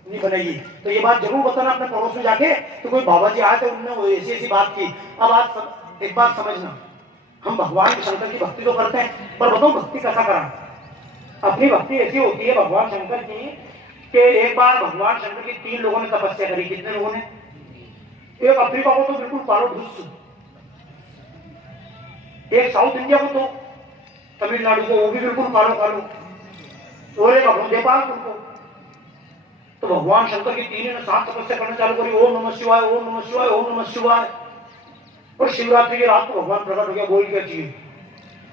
नहीं बनेगी। तो ये बात जरूर बताना अपने पड़ोस में जाके, तो कोई बाबा जी आए थे, उन्होंने ऐसी ऐसी बात की। अब आज एक बात समझना, हम भगवान शंकर की भक्ति तो करते हैं, पर बताओ भक्ति कैसा करा? अपनी भक्ति ऐसी होती है भगवान शंकर की कि एक बार भगवान शंकर की 3 लोगों ने तपस्या करी। कितने लोगों ने? एक अफ्रीका को तो बिल्कुल पारो ढूस, एक साउथ इंडिया को तो तमिलनाडु को वो भी बिल्कुल पालो पालो, और एक नेपाल को। तो भगवान शंकर की 3 ने 7 तपस्या करना चालू करी। ओम नमः शिवाय, ओम नमः शिवाय, ओम नमः शिवाय। और शिवरात्रि की रात को भगवान प्रकट हो गया। बोल क्या चाहिए?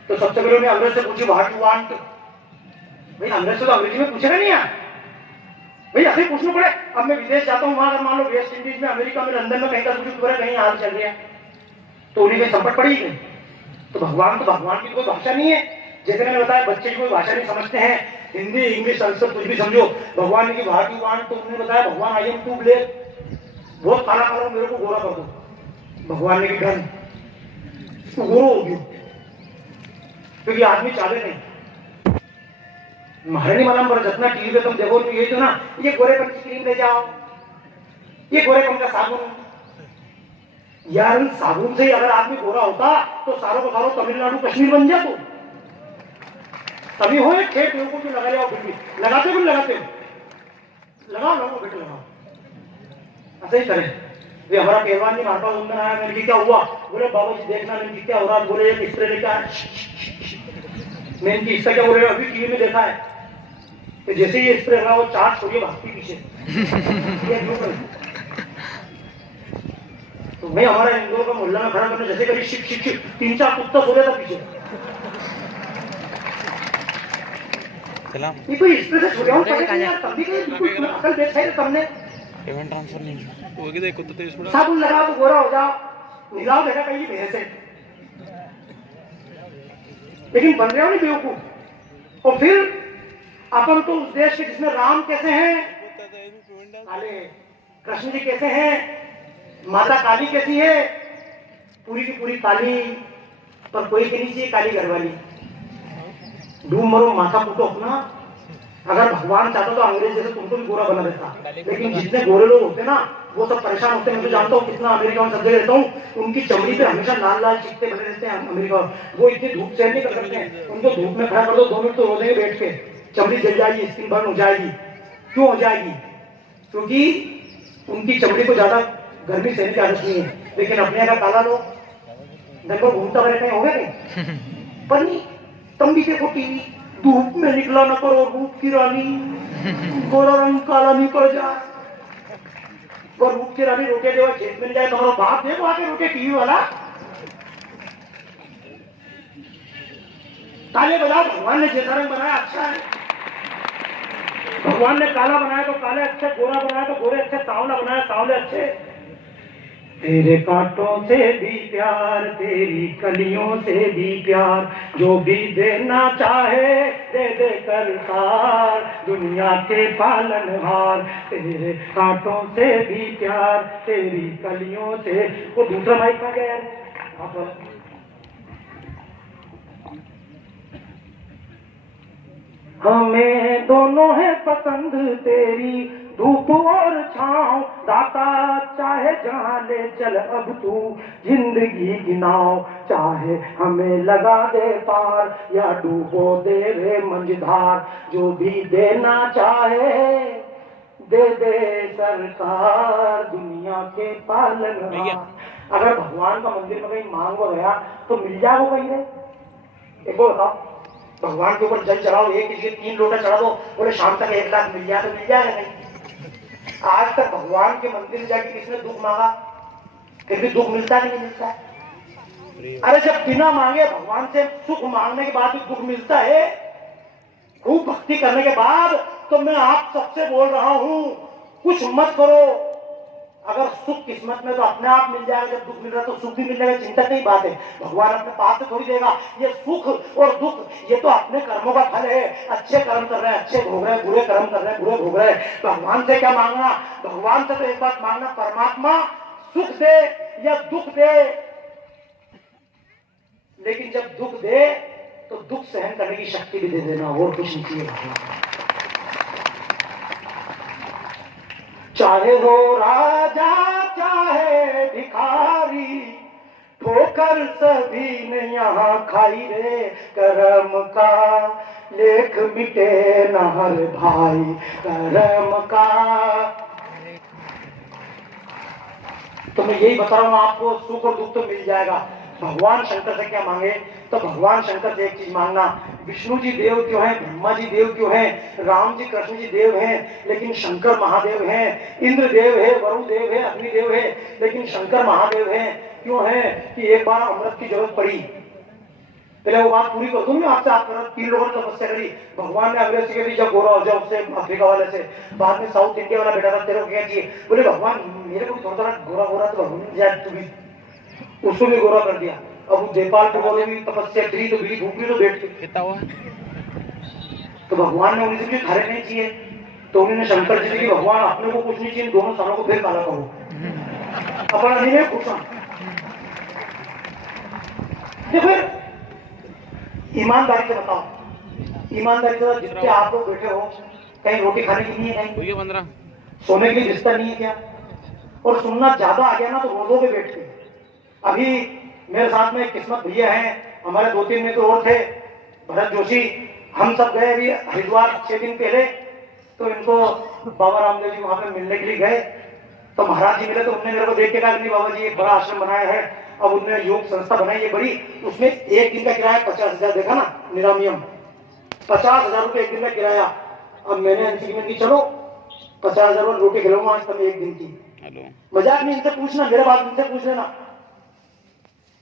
तो सबसे पहले उन्हें अंग्रेज से पूछी व्हाट यू वांट। भाई अंग्रेज से तो अंग्रेजी में पूछेगा नहीं यार, भाई ऐसे पूछना पड़े। अब मैं विदेश जाता हूँ, वहां अगर मान लो वेस्ट इंडीज में, अमेरिका में, लंदन में कहीं का कुछ कहीं हाल चल रहा है, तो उन्हें कहीं संकट पड़ी नहीं। तो भगवान की कोई भाषा नहीं है। जैसे मैंने बताया बच्चे की कोई भाषा नहीं समझते हैं, हिंदी इंग्लिश संस्कृत कुछ भी समझो। भगवान ने की व्हाट यू वांट, तो उन्होंने बताया भगवान आई एम टू ब्लैक, बहुत काला करो मेरे को गोरा कर दो। भगवान ने की डन, तो गोरो हो गया, क्योंकि आदमी चाले नहीं। महारानी मालूम पर जितना टीवी पे तुम देखो तो ये जो ना, ये गोरेपन की क्रीम ले जाओ, ये गोरेपन का साबुन। यार साबुन से ही अगर आदमी गोरा होता तो सारों को सारों तमिलनाडु कश्मीर बन जातो। तभी हो एक खेत को लगा लिया, फिर भी लगाते भी लगाते हो, लगाओ लगाओ बेटे लगाओ, ऐसे ही करें। वे हमारा पहलवान जी मारपा उनमें आया, मैंने की क्या हुआ? बोले बाबा जी देखना मैंने क्या हो रहा। बोले एक स्प्रे लेकर आया, मैंने इसका क्या? बोले अभी टीवी में देखा है कि जैसे ही स्प्रे रहा वो 4 छोड़िए भागती पीछे। तो मैं हमारा इंदौर का मोहल्ला में खड़ा करने जैसे कभी शिक शिक शिक 3-4 कुत्ता बोले था पीछे। ये कोई स्प्रे से छोड़े तभी बिल्कुल अकल देख है तुमने। पेमेंट ट्रांसफर नहीं हो गया, कुत्ते तेज पड़ा। साबुन लगाओ तो गोरा हो जाओ, मिलाओ बेटा कहीं भैंस है, लेकिन बन रहे हो नहीं बेवकूफ। और फिर अपन तो उस देश के जिसमें राम कैसे हैं काले, कृष्ण जी कैसे हैं, माता काली कैसी है, पूरी की पूरी काली, पर कोई के नीचे काली घरवाली। डूब मरो माथा पुटो अपना। अगर भगवान चाहता तो अंग्रेज जैसे तुमको भी गोरा बना देता, लेकिन जितने गोरे लोग होते ना वो सब परेशान होते हैं। मैं तो जानता हूँ कितना अमेरिका में सब जगह रहता हूँ, उनकी चमड़ी पे हमेशा लाल लाल चित्ते बने रहते हैं। अमेरिका वो इतनी धूप सहन नहीं कर सकते हैं, उनको धूप में खड़ा कर दो 2 मिनट तो रो देंगे बैठ के, चमड़ी जल जाएगी, स्किन बर्न हो जाएगी। क्यों हो जाएगी? क्योंकि उनकी चमड़ी को ज्यादा गर्मी सहने की आदत नहीं है। लेकिन अपने यहाँ काला लोग दिन भर घूमता रहते हैं, हो गए नहीं पर नहीं। तुम भी देखो टीवी, धूप में निकला न करो रूप की रानी, गोरा रंग काला नहीं पड़ जाए। और रूप की रानी रोटे देवा खेत मिल जाए, तुम्हारा बाप देखो आके रोटे टीवी वाला। ताले बजाओ, भगवान ने जैसा रंग बनाया अच्छा है। भगवान ने काला बनाया तो काले अच्छे, गोरा बनाया तो गोरे अच्छे, सांवला बनाया सांवले अच्छे। तेरे कांटों से भी प्यार, तेरी कलियों से भी प्यार, जो भी देना चाहे दे दे कर सार, दुनिया के पालनहार। तेरे कांटों से भी प्यार, तेरी कलियों से। वो दूसरा माइक कहाँ गया यार? हमें दोनों है पसंद तेरी धूप और छाँव, दाता चाहे जहाँ ले चल अब तू जिंदगी की नाव, चाहे हमें लगा दे पार या डूबो दे रे मंझधार, जो भी देना चाहे दे दे सरकार दुनिया के पालन। अगर भगवान का मंदिर में कहीं मांगो गया तो मिल जाएगा कहीं रे? एक बार बताओ, भगवान के ऊपर जल चढ़ाओ, एक किसी 3 लोटा चढ़ा दो, बोले शाम तक 1 लाख मिल जाए, तो मिल जाएगा नहीं? आज तक भगवान के मंदिर में जाके किसने दुख मांगा? फिर भी दुख मिलता नहीं मिलता है? अरे जब बिना मांगे भगवान से सुख मांगने के बाद भी दुख मिलता है, खूब भक्ति करने के बाद, तो मैं आप सबसे बोल रहा हूं कुछ मत करो। अगर सुख किस्मत में तो अपने आप मिल जाएगा, जब दुख मिल रहा है तो सुख भी मिल जाएगा, चिंता नहीं बात है। भगवान अपने पास से थोड़ी देगा। ये सुख और दुख ये तो अपने कर्मों का फल है। अच्छे कर्म कर रहे हैं अच्छे भोग रहे हैं, बुरे कर्म कर रहे हैं बुरे भोग रहे हैं। भगवान से क्या मांगना? भगवान से तो एक बात मांगना, परमात्मा सुख दे या दुख दे, लेकिन जब दुख दे तो दुख सहन करने की शक्ति भी दे देना, और कुछ नहीं चाहिए भगवान। चाहे हो राजा चाहे भिखारी, ठोकर सभी ने यहाँ खाई रे, कर्म का लेख मिटे न हर भाई, कर्म का। तो मैं यही बता रहा हूं आपको, सुख और दुख तो मिल जाएगा। भगवान शंकर से क्या मांगे? तो भगवान शंकर से एक चीज मांगना, विष्णु जी देव क्यों हैं, ब्रह्मा जी देव क्यों हैं, राम जी कृष्ण जी देव हैं, लेकिन शंकर महादेव हैं, इंद्र देव है, वरुण देव है, अग्नि देव है, लेकिन शंकर महादेव हैं। क्यों है? कि एक बार अमृत की जरूरत पड़ी, पहले वो बात पूरी कर दूं मैं आपसे। आप 3 लोगों ने तपस्या करी, भगवान ने अंग्रेज के लिए जब गोरा हो जाओ उससे अफ्रीका वाले से, बाद में साउथ इंडिया वाला बेटा था, तेरे को क्या चाहिए? बोले भगवान मेरे को थोड़ा थोड़ा गोरा गोरा, तो भगवान जाए तू भी, उसको भी गोरा कर दिया। अब देपाल टोले भी तपस्या करी तो भी भूख भी तो बैठ गई। तो भगवान ने उन्हें कुछ खाने नहीं चाहिए, तो उन्होंने शंकर जी से कि भगवान अपने को कुछ नहीं चाहिए, दोनों सालों को फिर काला करो, अपना नहीं है पूछा। देखो ईमानदारी से बताओ, ईमानदारी से जितने आप लोग बैठे हो, कहीं रोटी खाने की नहीं है, कहीं 15 सोने के लिए बिस्तर नहीं है क्या? और सुनना ज्यादा आ गया ना तो रोडों पे बैठ के। अभी मेरे साथ में किस्मत भैया हैं, हमारे 2-3 मित्र और थे, भरत जोशी, हम सब गए अभी हरिद्वार 6 दिन पहले। तो इनको बाबा रामदेव जी वहां पे मिलने के लिए गए, तो महाराज जी मिले, तो उन्होंने मेरे को देख के कहा नहीं बाबा जी एक बड़ा आश्रम बनाया है, अब उन्होंने योग संस्था बनाई है बड़ी, उसमें एक दिन का किराया 50,000, देखा ना निरामियम, 50,000 रुपये एक दिन का किराया। अब मैंने अंतिम की चलो 50,000 रोटी खिलाऊंगा आज तुम्हें एक दिन की। मजाक नहीं, इनसे पूछना, मेरे बात इनसे पूछ लेना।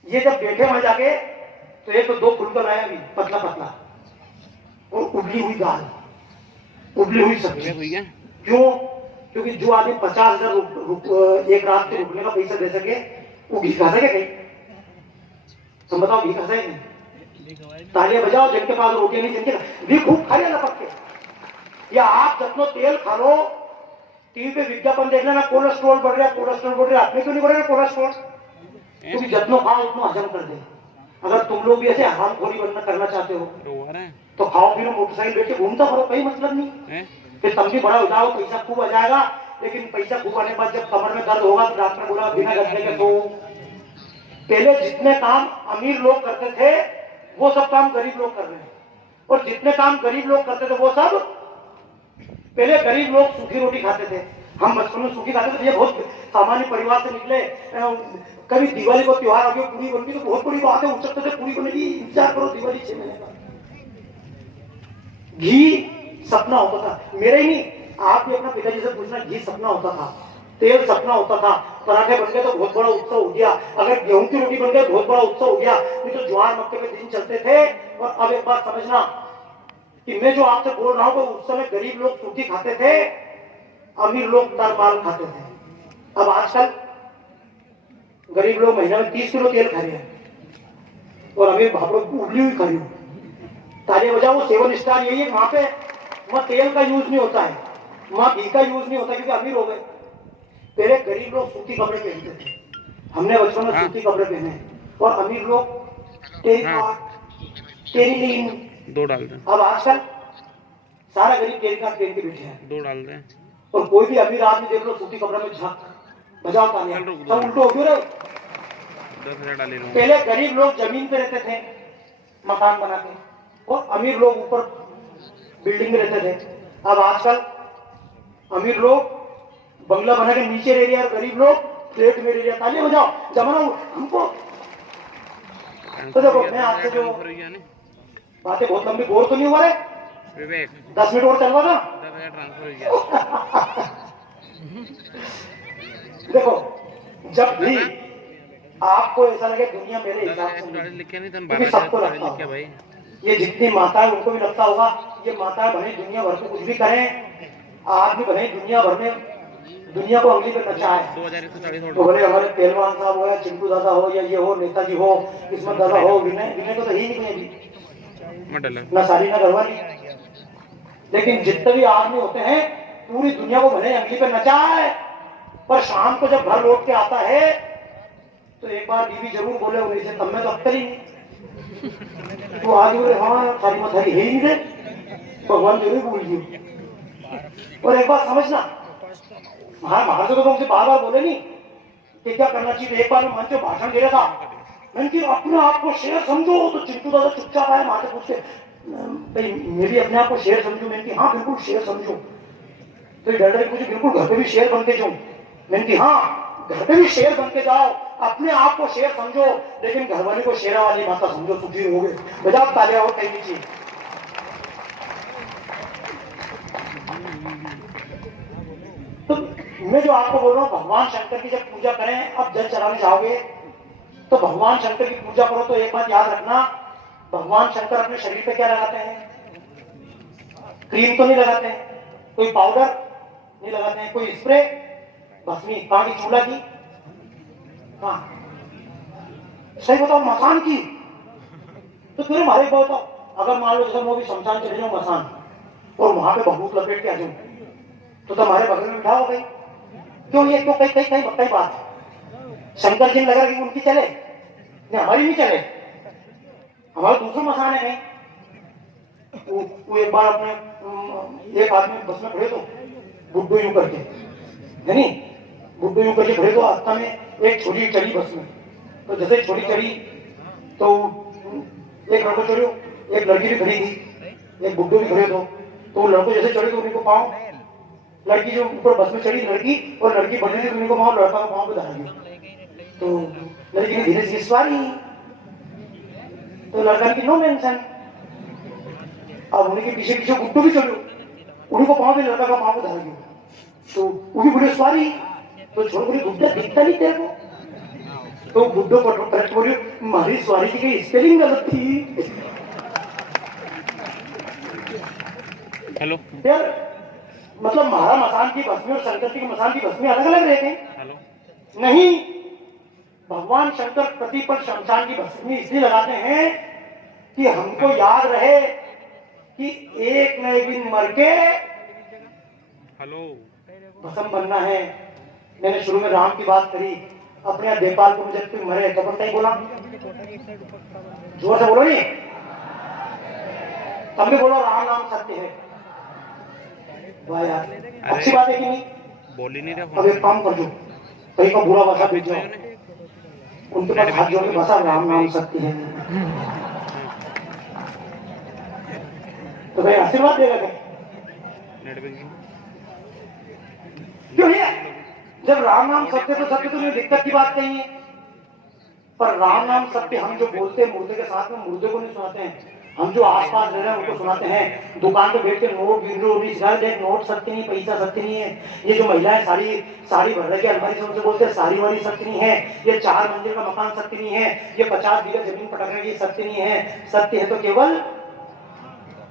ये जब बैठे वहां जाके, तो एक तो 2 फुलका लाया भी पतला पतला, और उबली हुई दाल, उबली हुई सब्जी। क्यों? क्योंकि जो आदमी 50,000 एक रात के रुकने का पैसा दे सके, वो घी खा सके कहीं? तुम बताओ घी खा सके नहीं? तालियां बजाओ जिनके पास रोटी नहीं, जिनके घी खूब खा लिया लपक के। या आप जितना तेल खा लो, टीवी पे विज्ञापन देख लेना, कोलेस्ट्रॉल बढ़ रहा है, कोलेस्ट्रॉल बढ़ रहा है, अपने क्यों नहीं बढ़ रहा कोलेस्ट्रॉल? क्योंकि जितना खाओ उतना हजम कर दे। अगर तुम लोग भी ऐसे हरामखोरी बनना करना चाहते हो तो खाओ पीनो, मोटरसाइकिल बैठ के घूमता करो, कोई मतलब नहीं। फिर तुम भी बड़ा हो जाओ, पैसा खूब आ जाएगा, लेकिन पैसा खूब आने के बाद जब कमर में दर्द होगा तो डॉक्टर बोला बिना गद्दे के सो। पहले जितने काम अमीर लोग करते थे वो सब काम गरीब लोग कर रहे हैं, और जितने काम गरीब लोग करते थे वो सब, पहले गरीब लोग सूखी रोटी खाते थे, हम बचपन में सूखी खाते थे। ये बहुत सामान्य परिवार से निकले, कभी दिवाली को त्योहार आ गया, पूरी बनती तो बहुत बड़ी बात है, उचकते थे पूरी बनेगी, इंतजार करो दिवाली 6 महीने का। घी सपना होता था, मेरा ही नहीं, आप भी अपना पिताजी से पूछना, घी सपना होता था, तेल सपना होता था, पराठे बन गए तो बहुत बड़ा उत्सव हो गया, अगर गेहूं की रोटी बन गई बहुत बड़ा उत्सव हो गया, नहीं तो ज्वार मक्के के दिन चलते थे। और अब एक बात समझना कि मैं जो आपसे बोल रहा हूं तो उस समय गरीब लोग सूखी खाते थे, अमीर लोग तरमाल खाते थे। अब आजकल गरीब लोग महीने में 30 किलो तेल खा रहे हैं, और अमीर भाप लोग उबली हुई खा रही हूं। तालियां बजाओ, वो 7 स्टार यही है, वहां पे वहां तेल का यूज नहीं होता है, वहां घी का यूज नहीं होता, क्योंकि अमीर हो गए। पहले गरीब लोग सूती कपड़े पहनते थे, हमने बचपन में सूती कपड़े पहने, और अमीर लोग टेरिलीन 2 डाल दें। अब आजकल सारा गरीब टेरिलीन पहन के बैठे हैं, 2 डाल दें। और कोई भी अमीर आदमी देख लो सूती कपड़े में झक बजाओ तालियां, सब उल्टो हो गए। 10,000 डाले लोग। पहले गरीब लोग जमीन पे रहते थे मकान बना के, और अमीर लोग ऊपर बिल्डिंग में रहते थे। अब आजकल अमीर लोग बंगला बना के नीचे रह रहे, गरीब लोग फ्लैट में रह रहे। तालियां बजाओ, जमाना हमको। तो देखो मैं आपसे जो बातें बहुत लंबी, बोर तो नहीं हुआ रे? विवेक 10 मिनट और चलवा था। 10,000 ट्रांसफर हो गया। देखो जब भी आपको ऐसा लगे दुनिया मेरे हिसाब से नहीं, लिखे नहीं तो क्योंकि सबको लगता लिखे होगा, भाई। ये जितनी माताएं उनको भी लगता होगा, ये माताएं भले दुनिया भर को कुछ भी करें, आदमी भले दुनिया भर में दुनिया को अंगली पे नचाए, 2140 तो भले हमारे पहलवान साहब हो या चिंटू दादा हो या ये हो नेताजी हो किस्मत दादा हो, विनय विनय को तो ही नहीं है ना सारी ना घरवाली। लेकिन जितने भी आदमी होते हैं पूरी दुनिया को भले अंगली पे नचाए, पर शाम को जब घर लौट के आता है तो एक बार बीवी जरूर बोले उन्हें से, तब मैं तो अक्कल ही नहीं। तो आज बोले हाँ सारी मथारी है ही नहीं रे, भगवान जरूर भूल गई। और एक बात समझना, महाराज तो तुमसे बार बार बोले नहीं कि क्या करना चाहिए। एक बार मैं मंच में भाषण दे रहा था, मैंने कि अपने आप को शेर समझो, तो चिंटू दादा चुपचाप आए, माँ से पूछते भाई मेरी अपने आप को शेर समझो। मैंने कि हाँ बिल्कुल शेर समझो। तो डर डर मुझे बिल्कुल घर पे भी शेर बन के जाऊं। मैंने कि हाँ घर पे भी शेर बन के जाओ, अपने आप को शेर समझो, लेकिन घरवाली को शेरा वाली माता समझो, सुखी हो गए। बजाओ तालियां और कहीं नीचे। तो मैं जो आपको बोल रहा हूँ, भगवान शंकर की जब पूजा करें, अब जल चढ़ाने जाओगे तो भगवान शंकर की पूजा करो तो एक बात याद रखना, भगवान शंकर अपने शरीर पे क्या लगाते हैं? क्रीम तो नहीं लगाते हैं, कोई पाउडर नहीं लगाते हैं, कोई स्प्रे, भस्मी कहाँ की? चूल्हा की? हाँ सही बताओ, मसान की। तो फिर हमारे को बताओ, अगर मान लो जैसे वो भी शमशान चले जाओ मसान, और वहां पे भभूत लपेट के आ जाऊं, तो तुम्हारे बगल में बिठाओ भाई। क्यों? ये क्यों? कई बात शंकर जी लगा कि उनकी चले नहीं, हमारी नहीं चले, हमारे दूसरे मसान है नहीं। वो एक बार अपने एक आदमी बस में खड़े तो बुड्ढू यूं करके, नहीं बुड्ढू यूं करके खड़े तो रास्ता में एक छोरी चढ़ी बस में। तो जैसे छोरी चढ़ी तो एक लड़को चढ़ो, एक लड़की भी खड़ी थी, एक बुड्ढू भी खड़े तो लड़को जैसे चढ़े तो उन्हीं को पाँव, लड़की जो ऊपर बस में चढ़ी लड़की, और लड़की बढ़ी थी उन्हीं को पाँव, लड़का को पाँव पे धरा दिया। तो लड़की ने धीरे से सवारी, तो लड़का की नो मेंशन। अब उन्हीं के पीछे पीछे बुड्ढू भी चढ़ो, उन्हीं को पाँव पे लड़का का पाँव पे धरा दिया। तो वो भी बोले सवारी, तो छोड़ बोली बुड्ढा दिखता नहीं तेरे को? तो बुड्ढो करेक्ट बोली, हमारी सवारी की स्पेलिंग गलत थी। हेलो यार मतलब हमारा मसान की भस्मी और शंकर जी की मसान की भस्मी अलग अलग रहते हैं? हेलो नहीं, भगवान शंकर प्रतिपल शमशान की भस्मी इसलिए लगाते हैं कि हमको याद रहे कि एक न एक दिन मर के हेलो भस्म बनना है। मैंने शुरू में राम की बात करी, अपने यहाँ देवपाल को जब कोई मरे तो नहीं बोला, जोर से बोलो नहीं, तब भी बोलो राम नाम सत्य है। वाह यार, अच्छी बात है कि नहीं? बोल ही नहीं रहा। अब एक काम कर दो, कहीं का बुरा भाषा भेज जाओ, उनके पास हाथ जोड़ के भाषा राम नाम सत्य है, तो भाई आशीर्वाद देगा क्या? नेट बैंकिंग क्यों है? जब राम नाम सत्य तो नहीं, दिक्कत की बात नहीं है। पर राम नाम सत्य हम जो बोलते हैं मुर्दे के साथ में, मुर्दे को नहीं सुनाते हैं, हम जो आसपास रह रहे हैं उनको सुनाते हैं। दुकान पे बैठ के नोट गिनो देख, नोट सत्य नहीं, पैसा सत्य नहीं है। ये जो महिलाएं साड़ी भर रही है अलमारी से, उनसे बोलते हैं साड़ी वाली सत्य नहीं है। ये 4 मंजिल का मकान सत्य नहीं है, ये 50 बीघा जमीन पटक रहे हैं, ये सत्य नहीं है। सत्य है तो केवल,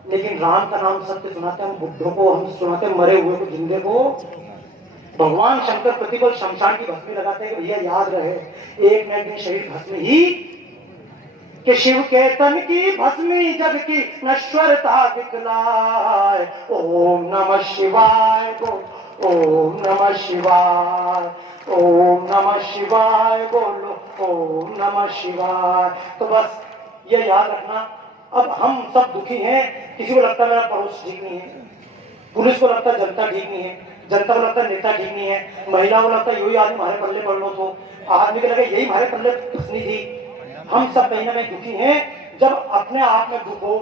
लेकिन राम का नाम सत्य सुनाते हैं। हम बुद्धों को हम सुनाते हैं, मरे हुए को, जिंदे को। भगवान शंकर प्रतिपल शमशान की भस्मी लगाते हैं, भैया याद रहे एक न एक दिन शरीर भस्म ही, कि शिव के तन की भस्मी जग की नश्वरता दिखलाए। ओम नमः शिवाय बोल, ओम नमः शिवाय, ओम नमः शिवाय बोलो, ओम नमः शिवाय। तो बस ये याद रखना। अब हम सब दुखी हैं, किसी को लगता है मेरा पड़ोस ठीक नहीं है, पुलिस को लगता है जनता ठीक नहीं है, जनता को लगता है नेता ठीक नहीं है, महिला को लगता है यही आदमी हमारे पल्ले पड़ लो, तो आदमी को लगे यही हमारे पल्ले फंसनी थी। हम सब कहीं ना कहीं दुखी हैं। जब अपने आप में दुख हो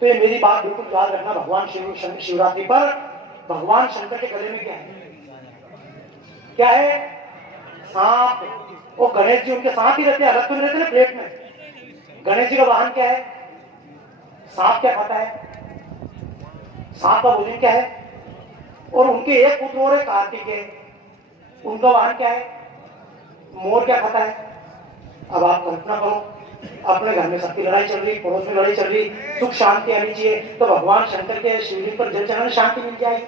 तो ये मेरी बात बिल्कुल याद रखना, भगवान शिवरात्रि पर भगवान शंकर के गले में क्या है? क्या है? सांप। वो गणेश जी उनके साथ ही रहते हैं, अलग तो नहीं रहते ना प्लेट में। गणेश जी का वाहन क्या है? सांप। क्या खाता है? सांप का भोजन क्या है? और उनके एक पुत्र और है कार्तिकेय, उनका वाहन क्या है? मोर। क्या खाता है? अब आप कल्पना करो, अपने घर में सबकी लड़ाई चल रही, पड़ोस में लड़ाई चल रही, सुख शांति आनी चाहिए, तो भगवान शंकर के शिवलिंग पर जल चढ़ाने शांति मिल जाएगी?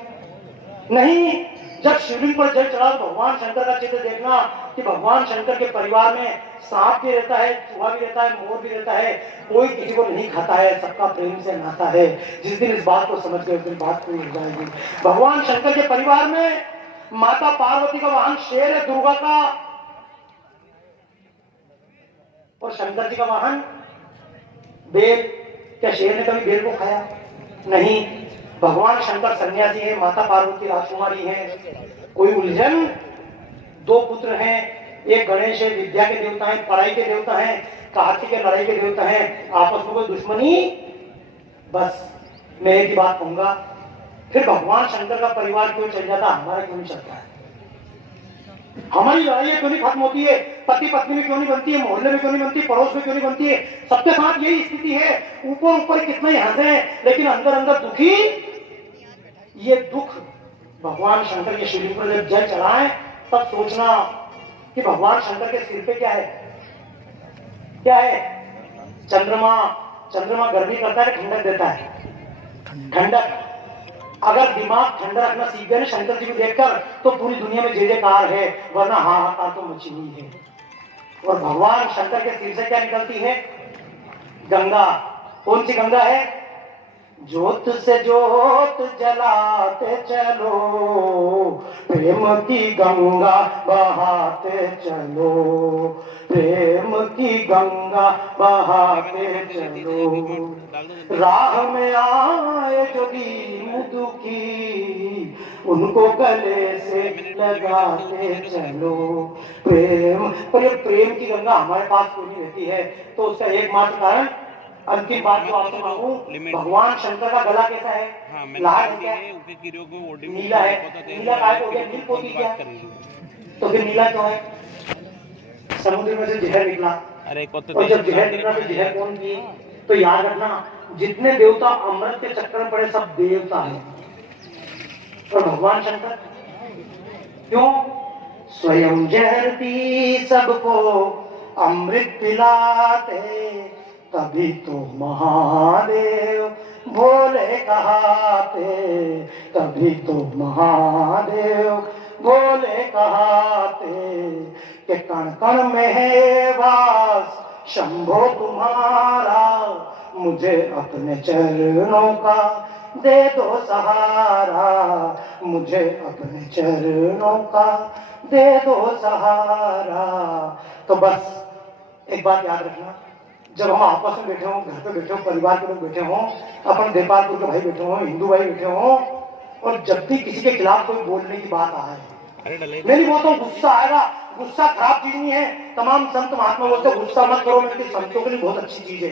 नहीं। जब शिवलिंग पर जल चढ़ाओ तो भगवान शंकर का चित्र देखना कि भगवान शंकर के परिवार में सांप भी रहता है, चूहा भी रहता है, मोर भी रहता है, कोई किसी को नहीं खाता है, सबका प्रेम से नाता है। जिस दिन इस बात को समझ गए उस दिन बात पूरी हो जाएगी। भगवान शंकर के परिवार में माता पार्वती का वाहन शेर है, दुर्गा का, और शंकर जी का वाहन बेल। क्या शेर ने कभी बेल को खाया? नहीं। भगवान शंकर सन्यासी है, माता पार्वती राजकुमारी है। कोई उलझन? दो पुत्र हैं, एक गणेश है, विद्या के देवता हैं, पढ़ाई के देवता हैं, कार्तिक के लड़ाई के देवता हैं, आपस में कोई दुश्मनी? बस मैं एक ही बात कहूंगा, फिर भगवान शंकर का परिवार क्यों चल जाता, हमारा क्यों नहीं चलता है? हमारी लड़ाई क्यों नहीं खत्म होती है? पति पत्नी में क्यों नहीं बनती है? मोहल्ले में क्यों नहीं बनती? पड़ोस में क्यों नहीं बनती है? सबके साथ यही स्थिति है। ऊपर ऊपर कितना ही हंसे लेकिन अंदर अंदर दुखी। ये दुख भगवान शंकर के शिवलिंग पर जब जल चढ़ाए तब सोचना कि भगवान शंकर के सिर पे क्या है? क्या है? चंद्रमा। चंद्रमा गर्मी करता है, ठंडक देता है। ठंडक। अगर दिमाग ठंडा रखना सीख गए ना शंकर जी को देखकर तो पूरी दुनिया में जय जयकार है, वरना हाहाकार तो मची हुई है। और भगवान शंकर के सिर से क्या निकलती है? गंगा। कौन सी गंगा है? ज्योत से ज्योत जलाते चलो, प्रेम की गंगा बहाते चलो, प्रेम की गंगा बहाते चलो। राह में आए जो दीन दुखी, उनको गले से लगाते चलो। प्रेम। पर ये प्रेम की गंगा हमारे पास क्यों नहीं रहती है? तो उसका एकमात्र कारण, अंतिम बात जो आपसे मांगू, भगवान शंकर का गला कैसा है? लाल क्या है? नीला है। नीला काय हो गया? नील पोती क्या? तो फिर नीला क्यों है? समुद्र में से जहर निकला, और जब जहर निकला तो जहर कौन पिए? तो याद रखना, जितने देवता अमृत के चक्कर में पड़े सब देवता है, और भगवान शंकर क्यों? स्वयं जहर पी सबको अमृत पिलाते, तभी तो महादेव भोले कहाते, तभी तो महादेव भोले कहाते, कि कण कण में है वास शंभो तुम्हारा, मुझे अपने चरणों का दे दो सहारा, मुझे अपने चरणों का दे दो सहारा। तो बस एक बात याद रखना, जब हम आपस में बैठे हों, घर पे बैठे हों, परिवार के लोग बैठे हों, अपन देपालपुर के भाई बैठे हों, हिंदू भाई बैठे हों, और जब भी किसी के खिलाफ कोई बोलने की बात आए, मैं नहीं बोलता हूँ गुस्सा आएगा, गुस्सा खराब चीज नहीं है। तमाम संत महात्मा बोलते गुस्सा मत करो, लेकिन संतों के लिए बहुत अच्छी चीज है।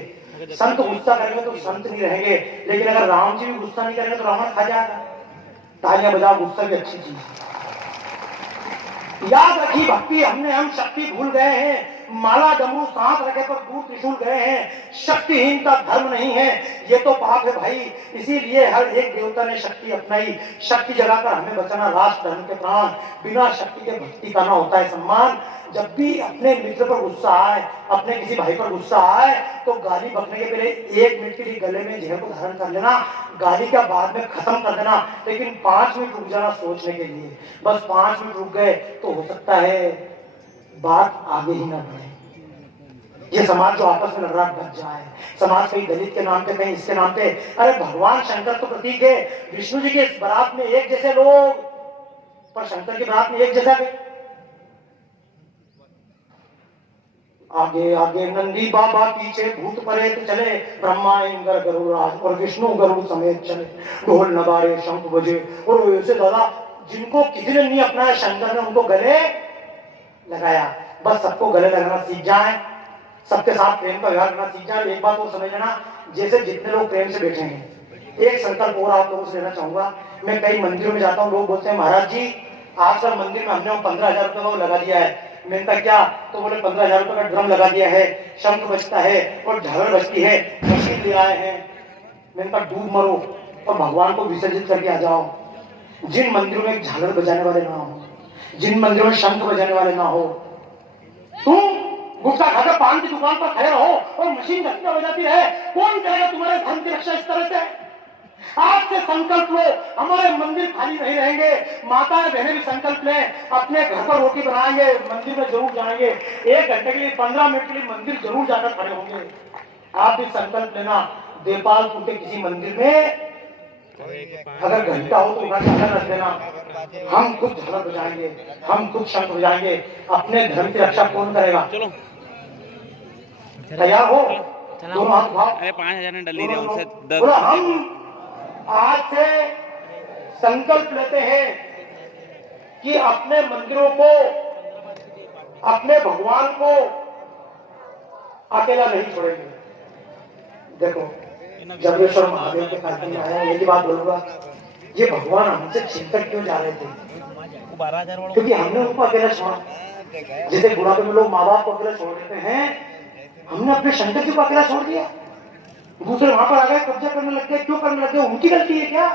संत गुस्सा करेंगे तो संत नहीं रहेंगे, लेकिन अगर राम जी भी गुस्सा नहीं करेंगे तो रावण खा जाएगा। तालियां बजाओ, गुस्सा भी अच्छी चीज है। याद रखिए, भक्ति हमने हम शक्ति भूल गए हैं, माला डमरू सांस रखे पर दूर त्रिशूल गए हैं। शक्तिहीनता धर्म नहीं है, ये तो पाप है भाई। इसीलिए हर एक देवता ने शक्ति अपनाई, शक्ति जगाकर हमें बचाना राष्ट्र धर्म के प्राण। बिना शक्ति के भक्ति का ना होता है सम्मान। जब भी अपने मित्र पर गुस्सा आए, अपने किसी भाई पर गुस्सा आए, तो गाली बकने के पहले 1 मिनट के लिए गले में जहर को धारण कर लेना, गाली का बाद में खत्म कर देना, लेकिन 5 मिनट रुक जाना सोचने के लिए। बस 5 मिनट रुक गए तो हो सकता है बात आगे ही ना बढ़े। ये समाज जो आपस में लड़ रहा बच जाए, समाज कहीं दलित के नाम पे, कहीं इसके नाम पे। अरे भगवान शंकर तो प्रतीक है, विष्णु जी के बारात में एक जैसे लोग, पर शंकर की बारात में एक जैसा गए। आगे आगे नंदी बाबा, पीछे भूत प्रेत चले, ब्रह्मा इंद्र गरुड़राज और विष्णु गरुड़ समेत चले। ढोल नगाड़े शंख बजे, और वैसे दादा जिनको किसी ने नहीं अपनाया, शंकर ने उनको गले लगाया। बस सबको गले लगाना सीख जाए, सबके साथ प्रेम का व्यवहार करना सीख जाए। एक बात और समझ लेना, जैसे जितने लोग प्रेम से बैठे हैं, एक संकल्प और आप लोगों से लेना चाहूंगा मैं कई मंदिरों में जाता हूँ, लोग बोलते हैं महाराज जी आजकल मंदिर में हमने 15,000 रुपए का वो लगा दिया है। मैंने कहा क्या? तो बोले 15,000 रुपए का ड्रम लगा दिया है, शंख बजता है और झालर बजती है, मशीन ले आए हैं। मैंने कहा डूब मरो और भगवान को विसर्जित करके आ जाओ। जिन मंदिरों में झालर बजाने वाले ना हो, जिन मंदिरों में शंख बजाने वाले ना हो, तुम गुटखा खाकर पान की दुकान पर खड़े रहो और मशीन घंटा बजाती रहे, कौन करेगा तुम्हारे धर्म की रक्षा इस तरह से? आज से संकल्प लो, हमारे मंदिर खाली नहीं रहेंगे। माताएं बहनें भी संकल्प लें, अपने घर पर रोटी बनाएंगे, मंदिर में जरूर जाएंगे, 1 घंटे के लिए 15 मिनट के लिए मंदिर जरूर जाकर खड़े होंगे। आप भी संकल्प लेना, देपालपुर के किसी मंदिर में अगर घंटा हो तो उधर झालर रख देना, हम खुद झालर बजाएंगे, हम खुद शंख बजाएंगे। अपने धर्म की रक्षा कौन करेगा? चलो तैयार हो? दोनों हाथ उठाओ। अरे 5,000 ने डली दिया उनसे बोला 10। हम आज से संकल्प लेते हैं कि अपने मंदिरों को, अपने भगवान को अकेला नहीं छोड़ेंगे। देखो जबरेश्वर महादेव के कार्यक्रम में आया, यही बात बोलूंगा, ये भगवान हमसे छिनकर क्यों जा रहे थे? क्योंकि हमने उनको अकेला छोड़ा। जैसे बुढ़ापे में लोग माँ बाप को अकेला छोड़ देते हैं, हमने अपने शंकर जी को अकेला छोड़ दिया। दूसरे वहां पर आ गए, कब्जा करने लग गए। क्यों करने लग गए? उनकी गलती है क्या?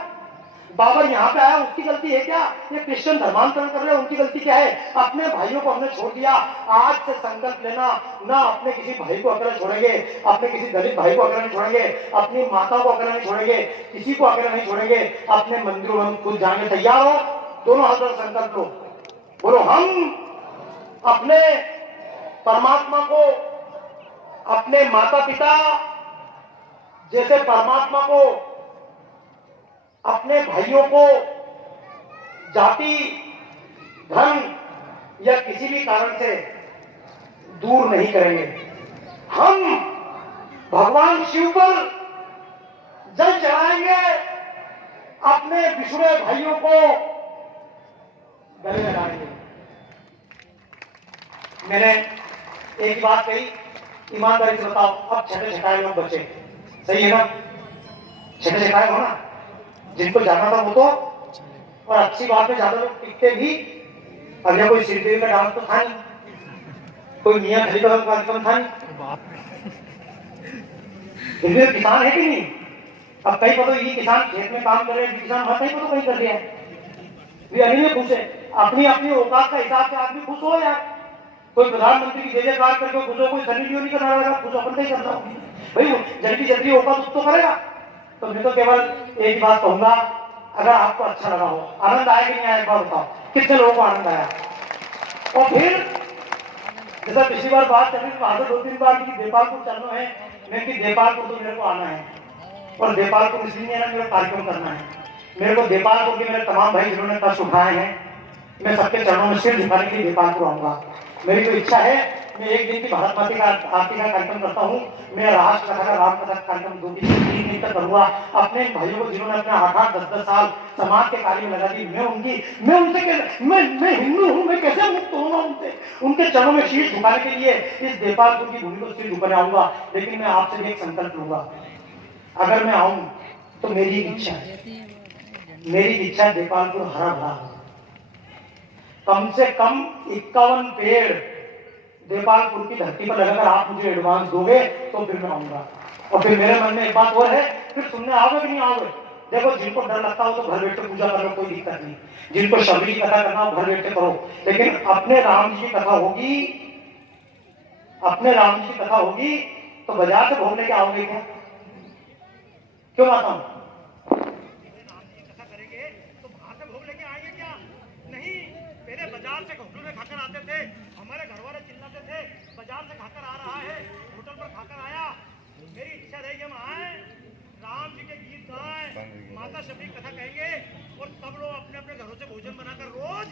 बाबर यहाँ पे आया, उसकी गलती है क्या? ये क्रिश्चियन धर्मांतरण कर रहे हैं, उनकी गलती क्या है? अपने भाइयों को हमने छोड़ दिया। आज से संकल्प लेना, ना अपने किसी भाई को अकेला छोड़ेंगे, अपने किसी दलित भाई को अकेला नहीं छोड़ेंगे, अपनी माता को अकेला नहीं छोड़ेंगे, किसी को अकेला नहीं छोड़ेंगे। अपने मंदिरों में हम खुद जाएंगे। तैयार हो? दोनों हाथों से संकल्प लो, बोलो हम अपने परमात्मा को, अपने माता पिता जैसे परमात्मा को, अपने भाइयों को जाति, धर्म या किसी भी कारण से दूर नहीं करेंगे। हम भगवान शिव पर जल चढ़ाएंगे, अपने बिछुड़े भाइयों को गले लगाएंगे। मैंने एक बात कही, ईमानदारी से बताओ, अब छठे छठाए लोग बचे, सही है ना? छठे छठाए हो ना, जिनको जाना था वो तो, और अच्छी बात है ज्यादा लोग टिकते भी। अब यह कोई श्रीदेवी का डांस तो था नहीं, कोई मियां खलीफा का कार्यक्रम था नहीं। इनमें किसान है कि नहीं? अब कई पता ये किसान खेत में काम कर रहे हैं, किसान हर कहीं कहीं कर लिया है, वे अनिल में खुश है। अपनी अपनी औकात का हिसाब से आदमी खुश हो यार। कोई प्रधानमंत्री की जय जयकार करके खुश हो, कोई सनी लियोनी करना लगा खुश, अपन नहीं करता भाई, जल्दी जल्दी औकात तो करेगा। तो मैं तो केवल एक बात कहूंगा, अगर आपको अच्छा लगा हो, आनंद आया कि नहीं आया, एक बार बताओ कितने लोगों को आनंद आया? और फिर जैसा पिछली बार बात चली, वहां से 2-3 बार की देपालपुर चलना है, मैं कि देपालपुर तो मेरे को आना है, और देपालपुर इसलिए नहीं आना, मेरा कार्यक्रम करना है। मेरे को देपालपुर के मेरे तमाम भाई जिन्होंने कष्ट उठाए हैं, मैं सबके चरणों में सिर झुकाने के लिए देपालपुर आऊंगा। मेरी तो इच्छा है, मैं एक दिन की भारत माता का आरती का कार्यक्रम करता हूँ, मैं राष्ट्र कथा का राम कथा कार्यक्रम 2-3 दिन तक करूंगा। अपने भाइयों को जिन्होंने अपने 8-8, 10-10 साल समाज के कार्य में लगा दी, मैं उनसे मैं हिंदू हूँ, मैं कैसे मुक्त होऊंगा उनसे? उनके चरणों में शीश झुकाने के लिए इस देपालपुर की भूमि को सिर झुकाने आऊंगा। लेकिन मैं आपसे भी एक संकल्प लूंगा, अगर मैं आऊं तो मेरी इच्छा है देपालपुर हरा भरा हो, कम से कम 51 पेड़ देपालपुर की धरती पर लगाकर आप मुझे एडवांस दोगे तो फिर मैं आऊंगा। और फिर मेरे मन में एक बात और है, फिर सुनने आओगे कि नहीं आओगे? देखो, जिनको डर लगता हो तो घर बैठ के पूजा कर लो, कोई दिक्कत नहीं। जिनको शबरी की कथा करना हो घर बैठ के करो, लेकिन अपने राम जी की कथा होगी, अपने राम जी की कथा होगी तो बाजार से भोग लेके आओगे क्या? क्यों आता हूं? बाजार से होटल में खाकर आते थे, हमारे घर वाले चिल्लाते थे बाजार से खाकर आ रहा है, होटल पर खाकर आया। मेरी इच्छा रही कि हम आए, राम जी के गीत गाएं, माता शबरी कथा कहेंगे, और सब लोग अपने अपने घरों से भोजन बनाकर रोज